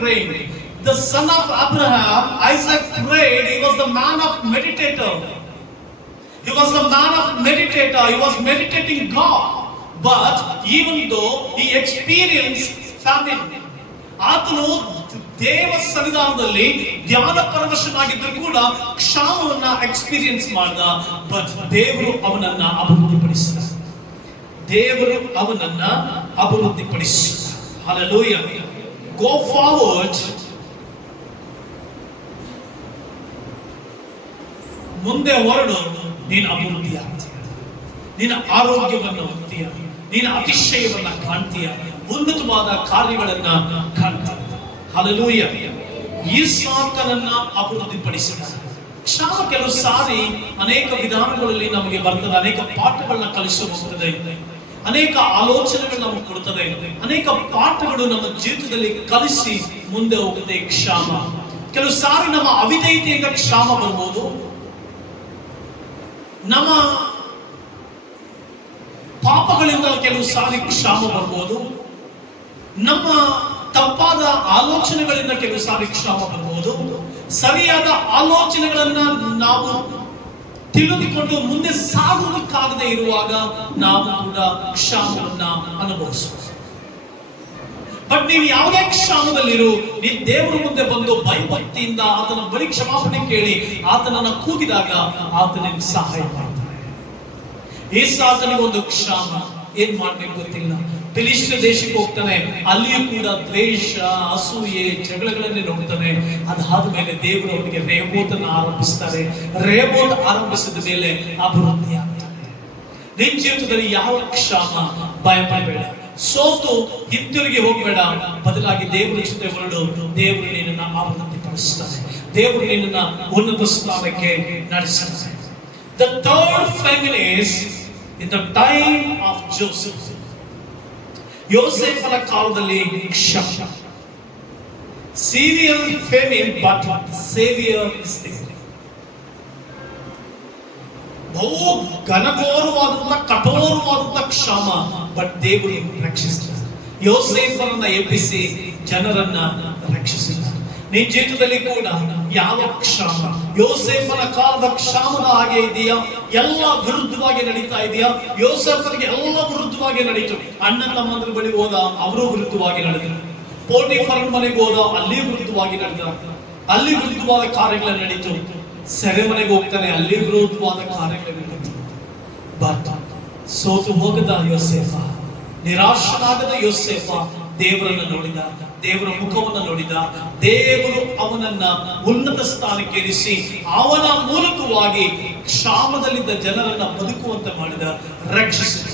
praying. The son of Abraham, Isaac prayed. He was the man of meditator. He was the man of meditator. He was meditating God. but even though he experienced famine, ಆತನು ದೇವ ಸನ್ನಿಧಾನದಲ್ಲಿ ಧ್ಯಾನ ಪರವಶನಾಗಿದ್ದರೂ ಕೂಡ ಕ್ಷಾಮವನ್ನ experience ಮಾಡ್ದ. But ದೇವರು ಅವನನ್ನ ಅಭಿವೃದ್ಧಿಪಡಿಸಿದ. ದೇವರು ಅವನನ್ನ ಅಭಿವೃದ್ಧಿಪಡಿಸಿದ. Hallelujah. Go forward. ಮುಂದೆ ಹೊರಡು, ನೀನು ಅಭಿವೃದ್ಧಿ ಆಗ್ತೀಯ, ನಿನ್ನ ಆರೋಗ್ಯವನ್ನು ಹೊಂದ್ತೀಯ, ನಿನ್ನ ಅತಿಶಯವನ್ನ ಕಾಣ್ತೀಯ, ಉನ್ನತವಾದ ಕಾರ್ಯಗಳನ್ನ ಕಾಣ್ತೀಯ. ಹಲ್ಲೆಲೂಯಾ. ಇಸಾಕನನ್ನ ಅಭಿವೃದ್ಧಿಪಡಿಸಿದ. ಕ್ಷಾಮ ಕೆಲವು ಸಾರಿ ಅನೇಕ ವಿಧಾನಗಳಲ್ಲಿ ನಮಗೆ ಬರ್ತದೆ, ಅನೇಕ ಪಾಠಗಳನ್ನ ಕಲಿಸಿ ಹೋಗ್ತದೆ, ಅನೇಕ ಆಲೋಚನೆಗಳು ನಮಗೆ ಕೊಡ್ತದೆ, ಅನೇಕ ಪಾಠಗಳು ನಮ್ಮ ಜೀವಿತದಲ್ಲಿ ಕಲಿಸಿ ಮುಂದೆ ಹೋಗುತ್ತೆ. ಕ್ಷಾಮ ಕೆಲವು ಸಾರಿ ನಮ್ಮ ಅವಿಧೇಯತೆಯಿಂದ ಕ್ಷಾಮ ಬರ್ಬೋದು, ನಮ್ಮ ಪಾಪಗಳಿಂದ ಕೆಲವು ಸಾರಿ ಕ್ಷಾಮ ಬರ್ಬೋದು, ನಮ್ಮ ತಪ್ಪಾದ ಆಲೋಚನೆಗಳಿಂದ ಕೆಲವು ಸಾರಿ ಕ್ಷಾಮ ಬರ್ಬೋದು. ಸರಿಯಾದ ಆಲೋಚನೆಗಳನ್ನ ನಾವು ತಿಳಿದುಕೊಂಡು ಮುಂದೆ ಸಾಗುವುದಕ್ಕಾಗದೆ ಇರುವಾಗ ನಾವು ಕೂಡ ಕ್ಷಾಮವನ್ನ ಅನುಭವಿಸಬಹುದು. ಬಟ್ ನೀವು ಯಾವುದೇ ಕ್ಷಾಮದಲ್ಲಿರು, ನೀವು ದೇವರ ಮುಂದೆ ಬಂದು ಭಯಭಕ್ತಿಯಿಂದ ಆತನ ಬಳಿ ಕ್ಷಮಾಪಣೆ ಕೇಳಿ ಆತನನ್ನ ಕೂಗಿದಾಗ ಆತ ನಿಮ್ಗೆ ಸಹಾಯ ಮಾಡ್ತಾನೆ. ಏಸಾಕನಿಗೆ ಒಂದು ಕ್ಷಾಮ, ಏನ್ ಮಾಡ್ಬೇಕು ಗೊತ್ತಿಲ್ಲ. ಫಿಲಿಷ್ಟಿಯ ದೇಶಕ್ಕೆ ಹೋಗ್ತಾನೆ, ಅಲ್ಲಿಯೂ ಕೂಡ ದ್ವೇಷ, ಅಸೂಯೆ, ಜಗಳಗಳನ್ನೇ ನೋಡ್ತಾನೆ. ಅದಾದ ಮೇಲೆ ದೇವರು ಅವನಿಗೆ ರೇಬೋತನ್ನು ಆರಂಭಿಸ್ತಾರೆ. ರೇಬೋತ್ ಆರಂಭಿಸಿದ ಮೇಲೆ ಅಭಿವೃದ್ಧಿ ಆಗ್ತಾನೆ. ನಿನ್ನ ಜೀವಿತದಲ್ಲಿ ಯಾವ ಕ್ಷಾಮ ಭಯಪಡಬೇಡ, ಸೋತು ಹಿಂತಿರುಗಿ ಹೋಗಬೇಡ. ಬದಲಾಗಿ ದೇವರ ಜೊತೆ ಹೊರಡು. ದೇವರು ನಿನ್ನನ್ನು ಅಭಿವೃದ್ಧಿ ಪಡಿಸ್ತಾನೆ. ದೇವರು ನಿನ್ನನ್ನು ಉನ್ನತ ಸ್ಥಾನಕ್ಕೆ ನಡೆಸ್ತಾನೆ. The third famine is in the time of Joseph. ಯೋಸೇಫನ ಕಾಲದಲ್ಲಿ ಕ್ಷಾಮ. Severe famine, but Savior is there. ಬಹು ಘನಘೋರವಾದಂತ ಕಠೋರವಾದಂತ ಕ್ಷಾಮ, ಬಟ್ ದೇವರು ರಕ್ಷಿಸಿದ. ಯೋಸೇಫನನ್ನ ಎಬ್ಬಿಸಿ ಜನರನ್ನ ರಕ್ಷಿಸಿದ. ನಿನ್ನ ಜೀವಿತದಲ್ಲಿ ಕೂಡ ಯಾವ ಕ್ಷಾಮ ಯೋಸೇಫನ ಕಾಲದ ಕ್ಷಾಮದ ಹಾಗೆ ಇದೆಯಾ? ಎಲ್ಲ ವಿರುದ್ಧವಾಗಿ ನಡೀತಾ ಇದೆಯಾ? ಯೋಸೇಫನಿಗೆ ಎಲ್ಲ ವಿರುದ್ಧವಾಗಿ ನಡೀತು. ಅಣ್ಣ ತಮ್ಮಂದ್ರ ಬಳಿ ಹೋದ, ಅವರು ವಿರುದ್ಧವಾಗಿ ನಡೆದರು. ಪೋಟಿಫರನ ಮನೆಗೆ ಹೋದ, ಅಲ್ಲಿ ವಿರುದ್ಧವಾಗಿ ನಡೆದ, ಅಲ್ಲಿ ವಿರುದ್ಧವಾದ ಕಾರ್ಯಗಳು ನಡೀತು. ಸೆರೆಮನೆಗೆ ಹೋಗ್ತಾನೆ, ಅಲ್ಲಿ ವಿರುದ್ಧವಾದ ಕಾರ್ಯಗಳು ನಡೀತು. ಬಟ್ ಸೋತು ಹೋಗದ ಯೋಸೇಫ, ನಿರಾಶನಾಗದ ಯೋಸೇಫ ದೇವರನ್ನು ನೋಡಿದ, ದೇವರ ಮುಖವನ್ನು ನೋಡಿದ. ದೇವರು ಅವನನ್ನ ಉನ್ನತ ಸ್ಥಾನಕ್ಕೇರಿಸಿ ಅವನ ಮೂಲಕವಾಗಿ ಕ್ಷಾಮದಲ್ಲಿದ್ದ ಜನರನ್ನ ಬದುಕುವಂತೆ ಮಾಡಿದ, ರಕ್ಷಿಸಿದ.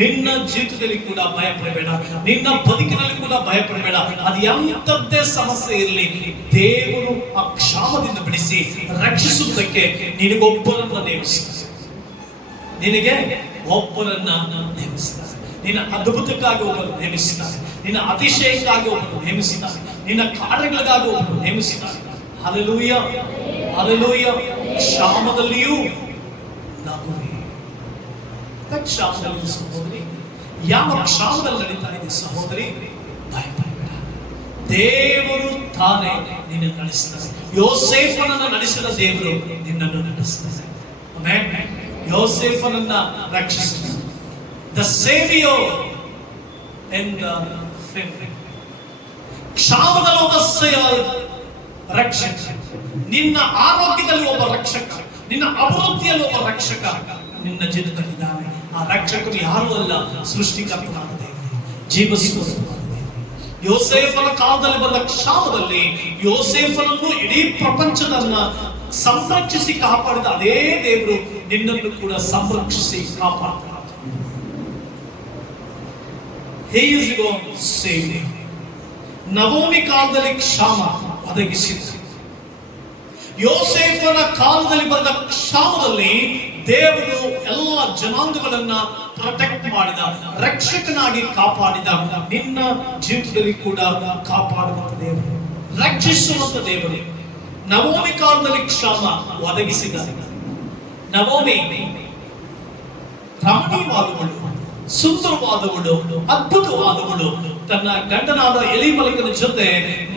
ನಿನ್ನ ಜೀವಿತದಲ್ಲಿ ಕೂಡ ಭಯ ಪಡಬೇಡ, ನಿನ್ನ ಬದುಕಿನಲ್ಲಿ ಕೂಡ ಭಯ ಪಡಬೇಡ. ಅದು ಎಂಥದ್ದೇ ಸಮಸ್ಯೆ ಇರಲಿ, ದೇವರು ಆ ಕ್ಷಾಮದಿಂದ ಬಿಡಿಸಿ ರಕ್ಷಿಸುವುದಕ್ಕೆ ನಿನಗೊಬ್ಬರನ್ನ ನೇಮಿಸ್ತಾನೆ. ನಿನಗೆ ಒಬ್ಬರನ್ನ ನೇಮಿಸ್ತಾನೆ. ನಿನ್ನ ಅದ್ಭುತಕ್ಕಾಗಿ ಒಬ್ಬರು ನೇಮಿಸ್ತಾನೆ, ನಿನ್ನ ಅತಿಶಯಕ್ಕಾಗಿ ಒಬ್ಬರು ನೇಮಿಸ್ತಾನೆ, ನಿನ್ನ ಕಾರ್ಯಗಳಿಗಾಗಿ ಒಬ್ಬರು ನೇಮಿಸ್ತಾನೆ. Hallelujah, hallelujah. ಕ್ಷಾಮದಲ್ಲಿಯೂ ನಗುವೆ. ಕ್ಷಾಮದಲ್ಲಿ ಸಹೋದರಿ, ಯಾವ ಕ್ಷಾಮದಲ್ಲಿ ನಡೀತಾ ಇದೆ ಸಹೋದರಿ, ಭಯಪಡಬೇಡ. ದೇವರು ತಾನೇ ನಿನ್ನ ನಡೆಸ್ತಾನೆ. ಯೋಸೇಫನನ್ನ ನಡೆಸಿದ ದೇವರು ನಿನ್ನನ್ನು ನಡೆಸ್ತಾನೆ. ಆಮೆನ್. ಯೋಸೇಫನನ್ನ ರಕ್ಷಿಸಿದ the Savior in the famine. ಕ್ಷಾಮದಲ್ಲಿ ಒಬ್ಬ ರಕ್ಷಕ, ನಿನ್ನ ಆರೋಗ್ಯದಲ್ಲಿ ಒಬ್ಬ ರಕ್ಷಕ, ನಿನ್ನ ಅಭಿವೃದ್ಧಿಯಲ್ಲಿ ಒಬ್ಬ ರಕ್ಷಕ ನಿನ್ನ ಜೀವಿತದಲ್ಲಿದ್ದಾನೆ. ಆ ರಕ್ಷಕರು ಯಾರು ಅಲ್ಲ, ಸೃಷ್ಟಿಕರ್ತನಾದ ದೇವರು, ಜೀವಸ್ವರೂಪನಾದ ದೇವರು. ಯೋಸೇಫನ ಕಾಲದಲ್ಲಿ ಬಂದ ಕ್ಷಾಮದಲ್ಲಿ ಯೋಸೇಫನನ್ನು ಇಡೀ ಪ್ರಪಂಚದನ್ನ ಸಂರಕ್ಷಿಸಿ ಕಾಪಾಡಿದ ಅದೇ ದೇವರು ನಿನ್ನನ್ನು ಕೂಡ ಸಂರಕ್ಷಿಸಿ ಕಾಪಾಡ್ತಾನೆ. He is going to save you. Naomi ಕಾಲದಲ್ಲಿ ಕ್ಷಾಮ ಒದಗಿಸಿದ, ಯೋಸೇಫನ ಕಾಲದಲ್ಲಿ ಬಂದ ಕ್ಷಾಮದಲ್ಲಿ ದೇವರು ಎಲ್ಲ ಜನಾಂಗಗಳನ್ನ ಪ್ರೊಟೆಕ್ಟ್ ಮಾಡಿದ, ರಕ್ಷಕನಾಗಿ ಕಾಪಾಡಿದ. ನಿನ್ನ ಜೀವಿತದಲ್ಲಿ ಕೂಡ ಕಾಪಾಡುವಂತ ದೇವರು, ರಕ್ಷಿಸುವಂತ ದೇವರು. ನವೋಮಿ ಕಾಲದಲ್ಲಿ ಕ್ಷಾಮ ಒದಗಿಸಿದ. ನವೋಮಿ ರಮಣೀಯವಾದವಳು, ಸುಂದರವಾದವಳು, ಅದ್ಭುತವಾದವಳು. ತನ್ನ ಗಂಡನಾದ ಎಲಿಮಲಕನ ಜೊತೆ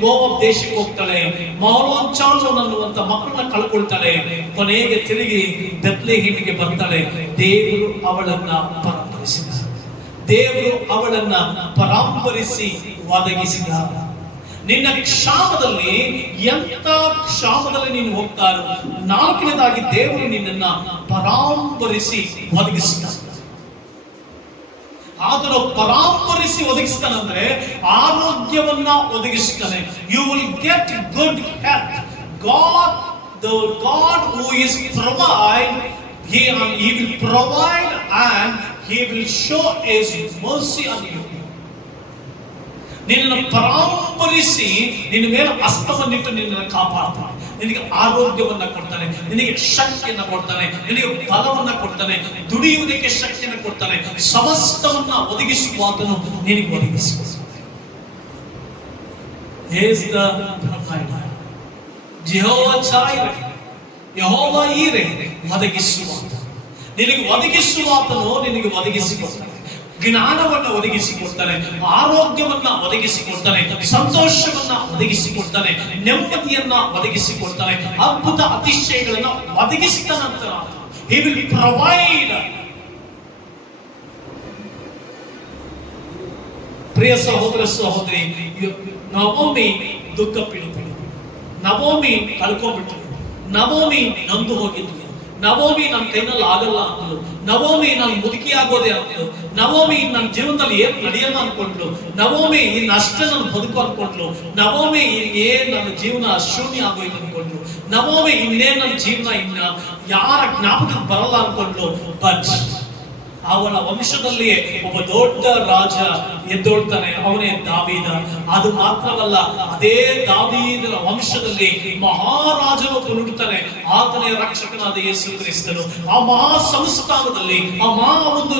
ಮೋವಾಬ್ ದೇಶಕ್ಕೆ ಹೋಗ್ತಾಳೆ. ಮಾಲೋನ್ ಚಾಲೋನ್ ಅನ್ನುವಂತ ಮಕ್ಕಳನ್ನ ಕಳ್ಕೊಳ್ತಾಳೆ. ಕೊನೆಗೆ ತಿರುಗಿ ಬೆತ್ಲೆಹೇಮಿಗೆ ಬರ್ತಾಳೆ. ದೇವರು ಅವಳನ್ನ ಪರಾಮರಿಸಿದ, ದೇವರು ಅವಳನ್ನ ಪರಾಂಬರಿಸಿ ಒದಗಿಸಿದ. ನಿನ್ನ ಕ್ಷಾಮದಲ್ಲಿ ಎಂತ ಕ್ಷಾಮದಲ್ಲಿ ನೀನು ಹೋಗ್ತಾರೋ, ನಾಲ್ಕನೇದಾಗಿ ದೇವರು ನಿನ್ನನ್ನ ಪರಾಂಬರಿಸಿ ಒದಗಿಸಿದ. ಆದರೂ ಪರಾಂಬರಿಸಿ ಒದಗಿಸ್ತಾನಂದ್ರೆ ಆರೋಗ್ಯವನ್ನ ಒದಗಿಸ್ತಾನೆ. You will get good health. The God who is provide, he will provide and he will show his mercy on you. ನಿನ್ನನ್ನು ಪರಾಂಬರಿಸಿ ನಿನ್ನ ಮೇಲೆ ಹಸ್ತವನ್ನಿಟ್ಟು ನಿನ್ನನ್ನು ಕಾಪಾಡ್ತಾನೆ. ನಿನಗೆ ಆರೋಗ್ಯವನ್ನ ಕೊಡ್ತಾನೆ, ನಿನಗೆ ಶಕ್ತಿಯನ್ನ ಕೊಡ್ತಾನೆ, ನಿನಗೆ ಬಲವನ್ನ ಕೊಡ್ತಾನೆ, ದುಡಿಯುವುದಕ್ಕೆ ಶಕ್ತಿಯನ್ನ ಕೊಡ್ತಾನೆ. ಸಮಸ್ತವನ್ನ ಒದಗಿಸುವಾತನು ನಿನಗೆ ಒದಗಿಸುತ್ತಾನೆ. He is the provider. Jehovah Jireh, Yehovah Ireh, ಒದಗಿಸುವಾತ. ನಿನಗೆ ಒದಗಿಸುವಾತನು ನಿನಗೆ ಒದಗಿಸಿಕೊಡ್ತಾನೆ. ಜ್ಞಾನವನ್ನು ಒದಗಿಸಿಕೊಡ್ತಾನೆ, ಆರೋಗ್ಯವನ್ನ ಒದಗಿಸಿಕೊಡ್ತಾನೆ, ಸಂತೋಷವನ್ನ ಒದಗಿಸಿಕೊಡ್ತಾನೆ, ನೆಮ್ಮದಿಯನ್ನ ಒದಗಿಸಿಕೊಡ್ತಾನೆ, ಅದ್ಭುತ ಅತಿಶಯಗಳನ್ನ ಒದಗಿಸಿದ ನಂತರ he will provide. ಪ್ರಿಯ ಸಹೋದರ ಸಹೋದರಿ, ನವೋಮಿ ದುಃಖ ಪೀಡಿತಳು, ನವೋಮಿ ಕಳ್ಕೊಂಡ್ಬಿಟ್ಟಳು, ನವೋಮಿ ನೊಂದು ಹೋಗಿದ್ಲು, ನವೋಮಿ ನನ್ನ ಕೈನಲ್ಲಿ ಆಗಲ್ಲ ಅಂದ್ಲು, ನವೋಮಿ ನಾನು ಮುದುಕಿ ಆಗೋದೆ ಅಂದ್ಲು, ನವೋಮಿ ನನ್ನ ಜೀವನದಲ್ಲಿ ಏನ್ ನಡೆಯಲ್ಲ ಅನ್ಕೊಂಡ್ಲು, ನವೋಮಿ ಇನ್ನಷ್ಟೇ ನಾನು ಬದುಕು ಅನ್ಕೊಂಡ್ಲು, ನವೋಮಿ ಇನ್ನೇನ್ ನನ್ನ ಜೀವನ ಶೂನ್ಯ ಆಗೋಯ್ತು ಅನ್ಕೊಂಡ್ಲು, ನವೋಮಿ ಇನ್ನೇನ್ ನನ್ನ ಜೀವನ ಇನ್ನ ಯಾರ ಜ್ಞಾಪಕಕ್ಕೆ ಬರಲ್ಲ ಅನ್ಕೊಂಡ್ಲು. ಬಟ್ ಅವಳ ವಂಶದಲ್ಲಿಯೇ ಒಬ್ಬ ದೊಡ್ಡ ರಾಜ ಎದ್ದೊಳ್ತಾನೆ, ಅವನೇ ದಾವೀದ. ಅದು ಮಾತ್ರವಲ್ಲ, ಅದೇ ದಾವೀದನ ವಂಶದಲ್ಲಿ ಮಹಾರಾಜನು ಹುಟ್ಟುತ್ತಾನೆ, ಆತನೇ ರಕ್ಷಕನಾದ ಯೇಸು ಕ್ರಿಸ್ತನು. ಆ ಮಹಾ ಸಂಸ್ಥಾನದಲ್ಲಿ, ಆ ಒಂದು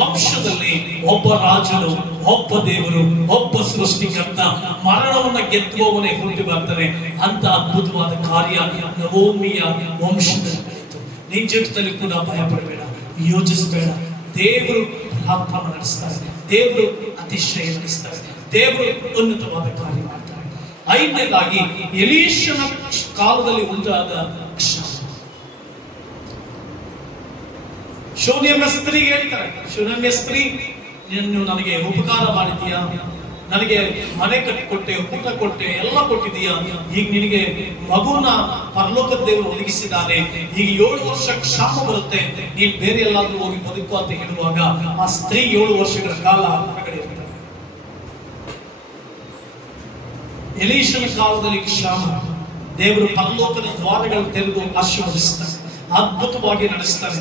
ವಂಶದಲ್ಲಿ ಒಬ್ಬ ರಾಜನು, ಒಬ್ಬ ದೇವರು, ಒಬ್ಬ ಸೃಷ್ಟಿಕರ್ತ, ಮರಣವನ್ನ ಗೆದ್ದುವವನೇ ಹುಟ್ಟಿ ಬರ್ತಾನೆ. ಅಂತ ಅದ್ಭುತವಾದ ಕಾರ್ಯ ನವೋಮಿಯ ವಂಶದಲ್ಲಿ. ನಿನ್ನ ಜೀವಿತದಲ್ಲಿ ಕೂಡ ಭಯ ಪಡಬೇಡ, ಯೋಚಿಸಬೇಡ. ದೇವರು ಪ್ರಾರಂಭ ನಡೆಸ್ತಾರೆ, ದೇವರು ಅತಿಶಯ ನಡೆಸ್ತಾರೆ, ದೇವರು ಉನ್ನತವಾದ ಕಾರ್ಯ ಮಾಡ್ತಾರೆ. ಐದನೇದಾಗಿ ಎಲೀಷನ ಕಾಲದಲ್ಲಿ ಉಂಟಾದ ಕ್ಷಾಮ. ಶೂನ್ಯಮ ಸ್ತ್ರೀ ಹೇಳ್ತಾರೆ, ಶೂನ್ಯಮ ಸ್ತ್ರೀ, ನೀನು ನನಗೆ ಉಪಕಾರ ಮಾಡಿದೀಯಾ, ನನಗೆ ಮನೆ ಕಟ್ಟಿಕೊಟ್ಟೆ, ಊಟ ಕೊಟ್ಟೆ, ಎಲ್ಲ ಕೊಟ್ಟಿದೀಯಾ, ಈಗ ನಿನಗೆ ಮಗುನ ಪರಲೋಕದ ದೇವರು ಒದಗಿಸಿದ್ದಾನೆ, ಈಗ 7 ವರ್ಷ ಕ್ಷಾಮ ಬರುತ್ತೆ, ನೀನ್ ಬೇರೆ ಎಲ್ಲಾದ್ರೂ ಹೋಗಿ ಬದುಕು ಅಂತ ಹೇಳುವಾಗ ಆ ಸ್ತ್ರೀ 7 ವರ್ಷಗಳ ಕಾಲ ಹೊರಗಡೆ ಇರ್ತಾಳೆ. ಎಲೀಷನ ಕಾಲದಲ್ಲಿ ಕ್ಷಾಮ, ದೇವರು ಪರಲೋಕದ ದ್ವಾರಗಳು ತೆರೆದು ಆಶೀರ್ವದಿಸ್ತಾರೆ, ಅದ್ಭುತವಾಗಿ ನಡೆಸ್ತಾರೆ.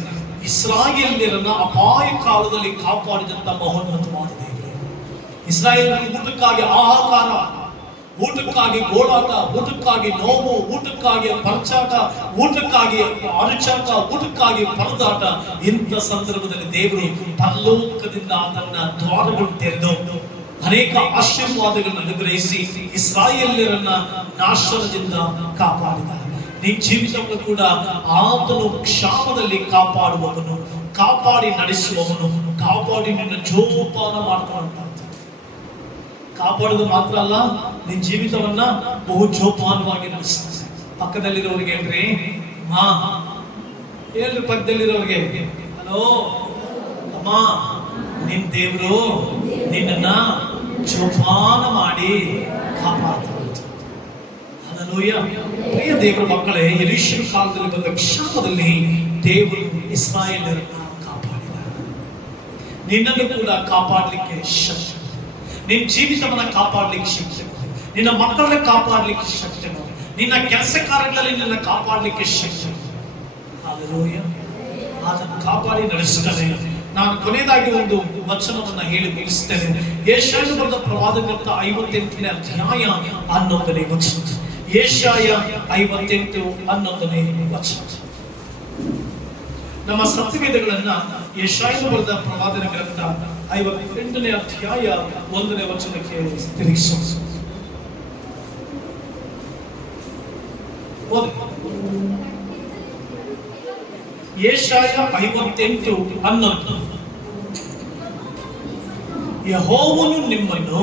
ಇಸ್ರಾಯೇಲ್ಯರನ್ನ ಅಪಾಯ ಕಾಲದಲ್ಲಿ ಕಾಪಾಡಿದಂತ ಮಹೋನ್ನತವಾದ ದೇವರು. ಇಸ್ರಾಯೇಲ್ ಊಟಕ್ಕಾಗಿ ಆಹಾಕಾರ, ಊಟಕ್ಕಾಗಿ ಗೋಳಾಟ, ಊಟಕ್ಕಾಗಿ ನೋವು, ಊಟಕ್ಕಾಗಿ ಪರಚಾಟ, ಊಟಕ್ಕಾಗಿ ಅರಚಾಟ, ಊಟಕ್ಕಾಗಿ ಪರದಾಟ. ಇಂಥ ಸಂದರ್ಭದಲ್ಲಿ ದೇವರು ಪರಲೋಕದಿಂದ ತನ್ನ ದ್ವಾರಗಳು ತೆರೆದು ಅನೇಕ ಆಶೀರ್ವಾದಗಳನ್ನು ಅನುಗ್ರಹಿಸಿ ಇಸ್ರಾಯೇಲ್ಯರನ್ನ ನಾಶನದಿಂದ ಕಾಪಾಡಿದ. ನಿನ್ನ ಜೀವಿತವನ್ನು ಕೂಡ ಆತನು ಕ್ಷಾಮದಲ್ಲಿ ಕಾಪಾಡುವವನು, ಕಾಪಾಡಿ ನಡೆಸುವವನು, ಕಾಪಾಡಿ ನಿನ್ನ ಜೋಪಾನ ಮಾಡ್ತಾನಂತ. ಕಾಪಾಡುವುದು ಮಾತ್ರ ಅಲ್ಲ, ನಿನ್ನ ಜೀವಿತವನ್ನ ಬಹು ಜೋಪಾನವಾಗಿ ನಡೆಸ್ತಾನೆ. ಪಕ್ಕದಲ್ಲಿರೋರಿಗೆ ಹೇಳ್ರಿ, ಮಾ ಹೇಳ್ರಿ, ಪಕ್ಕದಲ್ಲಿರೋರಿಗೆ, ಹಲೋ ಅಮ್ಮ, ನಿನ್ ದೇವರು ನಿನ್ನನ್ನ ಜೋಪಾನ ಮಾಡಿ ಕಾಪಾಡ್ತಾನೆ. ಹಲ್ಲೆಲೂಯಾ. ಪ್ರಿಯ ದೇವರ ಮಕ್ಕಳೇ, ಎಲೀಷನ ಕಾಲದಲ್ಲಿ ಬಂದ ಕ್ಷಾಮದಲ್ಲಿ ದೇವರು ಇಸ್ರಾಯೇಲರನ್ನ ಕಾಪಾಡಿದ. ನಿನ್ನನ್ನು ಕೂಡ ಕಾಪಾಡಲಿಕ್ಕೆ ಶಕ್ತಿ, ನಿನ್ನ ಜೀವಿತವನ್ನ ಕಾಪಾಡಲಿಕ್ಕೆ ಶಕ್ತಿ, ನಿನ್ನ ಮಕ್ಕಳನ್ನ ಕಾಪಾಡಲಿಕ್ಕೆ ಶಕ್ತಿ, ನಿನ್ನ ಕೆಲಸ ಕಾರ್ಯಗಳಲ್ಲಿ ನಿನ್ನ ಕಾಪಾಡಲಿಕ್ಕೆ ಶಕ್ತಿ. ಹಲ್ಲೆಲೂಯಾ. ಅದನ್ನು ಕಾಪಾಡಿ ನಡೆಸುತ್ತಾನೆ. ನಾನು ಕೊನೆಯದಾಗಿ ಒಂದು ವಚನವನ್ನ ಹೇಳಿ ಮುಗಿಸ್ತೇನೆ. ಯೆಶಾಯ ಬರೆದ ಪ್ರವಾದ ಗ್ರಂಥ 58ನೇ ಅಧ್ಯಾಯ 11ನೇ ವಚನ. ಯೆಶಾಯ 58:11ನೇ ವಚನ. ನಮ್ಮ ಸತ್ಯವೇದಗಳನ್ನ ಯೆಶಾಯ ಬರೆದ ಪ್ರವಾದನ ಗ್ರಂಥ 58ನೇ ಅಧ್ಯಾಯ 1ನೇ ವಚನಕ್ಕೆ ತಿರುಗಿಸೋಣ. ಯೆಶಾಯ 58:11. ಯೆಹೋವನು ನಿಮ್ಮನ್ನು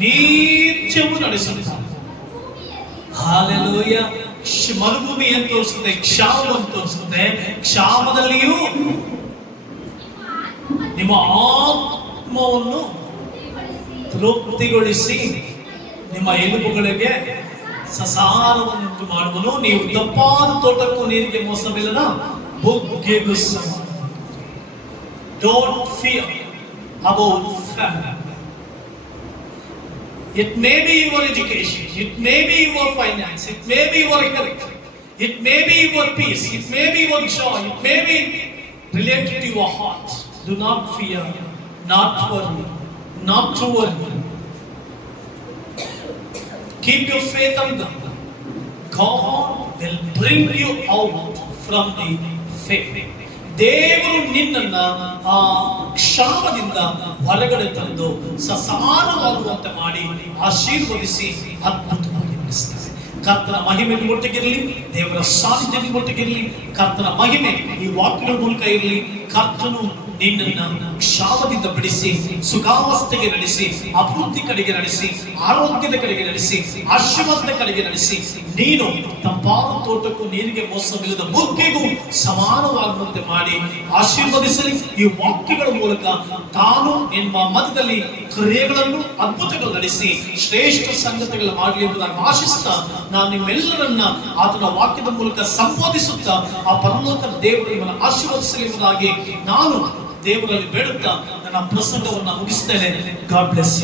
ನಿತ್ಯವೂ ನಡೆಸುತ್ತಾನೆ. ಹಲ್ಲೆಲೂಯಾ. ಮರುಭೂಮಿ ಅಂತ ತೋರಿಸುತ್ತೆ, ಕ್ಷಾಮ ಅಂತ ತೋರಿಸುತ್ತೆ. ಕ್ಷಾಮದಲ್ಲಿಯೂ ನಿಮ್ಮ ಆತ್ಮವನ್ನು ತೃಪ್ತಿಗೊಳಿಸಿ ನಿಮ್ಮ ಎಲುಬುಗಳಿಗೆ ಸಸಾರವನ್ನುಂಟು ಮಾಡುವನು. ನೀವು ದಪ್ಪಾದ ತೋಟಕ್ಕೂ ನೀರಿಗೆ ಮೋಸವಿಲ್ಲದ ಬುಗ್ಗೆಗೂ ಸಮ. Don't fear about famine. It may be your education, it may be your finance, it may be your health, it may be your peace, it may be your joy, it may be related to your heart. Do not fear, not worry, not to worry. Keep your faith on God. God will bring you out from the faith. ದೇವರು ನಿನ್ನನ್ನ ಆ ಕ್ಷಾಮದಿಂದ ಹೊರಗಡೆ ತಂದು ಸಸಾರವಾಗುವಂತೆ ಮಾಡಿ ಆಶೀರ್ವದಿಸಿ ಅದ್ಭುತವಾಗಿ ನಡೆಸ್ತಾರೆ. ಕರ್ತನ ಮಹಿಮೆ ಒಟ್ಟಿಗಿರಲಿ, ದೇವರ ಸಾನ್ನಿಧ್ಯ ಒಟ್ಟಿಗಿರಲಿ, ಕರ್ತನ ಮಹಿಮೆ ಈ ವಾಕ್ಯಗಳ ಮೂಲಕ ಇರಲಿ. ಕರ್ತನು ನಿನ್ನನ್ನು ಕ್ಷಾಮದಿಂದ ಬಿಡಿಸಿ ಸುಖಾವಸ್ಥೆಗೆ ನಡೆಸಿ, ಅಭಿವೃದ್ಧಿ ಕಡೆಗೆ ನಡೆಸಿ, ಆರೋಗ್ಯದ ಕಡೆಗೆ ನಡೆಸಿ, ಆಶೀರ್ವಾದದ ಕಡೆಗೆ ನಡೆಸಿ, ನೀನು ತಂಪಾದ ತೋಟಕ್ಕೂ ನೀರಿಗೆ ಮೋಸವಿಲ್ಲದ ಬುಗ್ಗೆಗೂ ಸಮಾನವಾಗುವಂತೆ ಮಾಡಿ ಆಶೀರ್ವದಿಸಲಿ. ಈ ವಾಕ್ಯಗಳ ಮೂಲಕ ತಾನು ನಿಮ್ಮ ಮಧ್ಯದಲ್ಲಿ ಕ್ರಿಯೆಗಳನ್ನು ಅದ್ಭುತಗಳು ನಡೆಸಿ ಶ್ರೇಷ್ಠ ಸಂಗತಿಗಳ ಮಾಡಲಿ ಎಂಬುದಾಗಿ ಆಶಿಸ್ತಾ ನಾನು ನಿಮ್ಮೆಲ್ಲರನ್ನ ಆತನ ವಾಕ್ಯದ ಮೂಲಕ ಸಂಬೋಧಿಸುತ್ತಾ ಆ ಪರಲೋಕ ದೇವರು ನಿಮ್ಮನ್ನು ಆಶೀರ್ವದಿಸಲಿ ಎಂಬುದಾಗಿ ನಾನು ದೇವರಲ್ಲಿ ಬೇಡುತ್ತಾ ನನ್ನ ಪ್ರಸಂಗವನ್ನು ಮುಗಿಸ್ತೇನೆ. God bless you.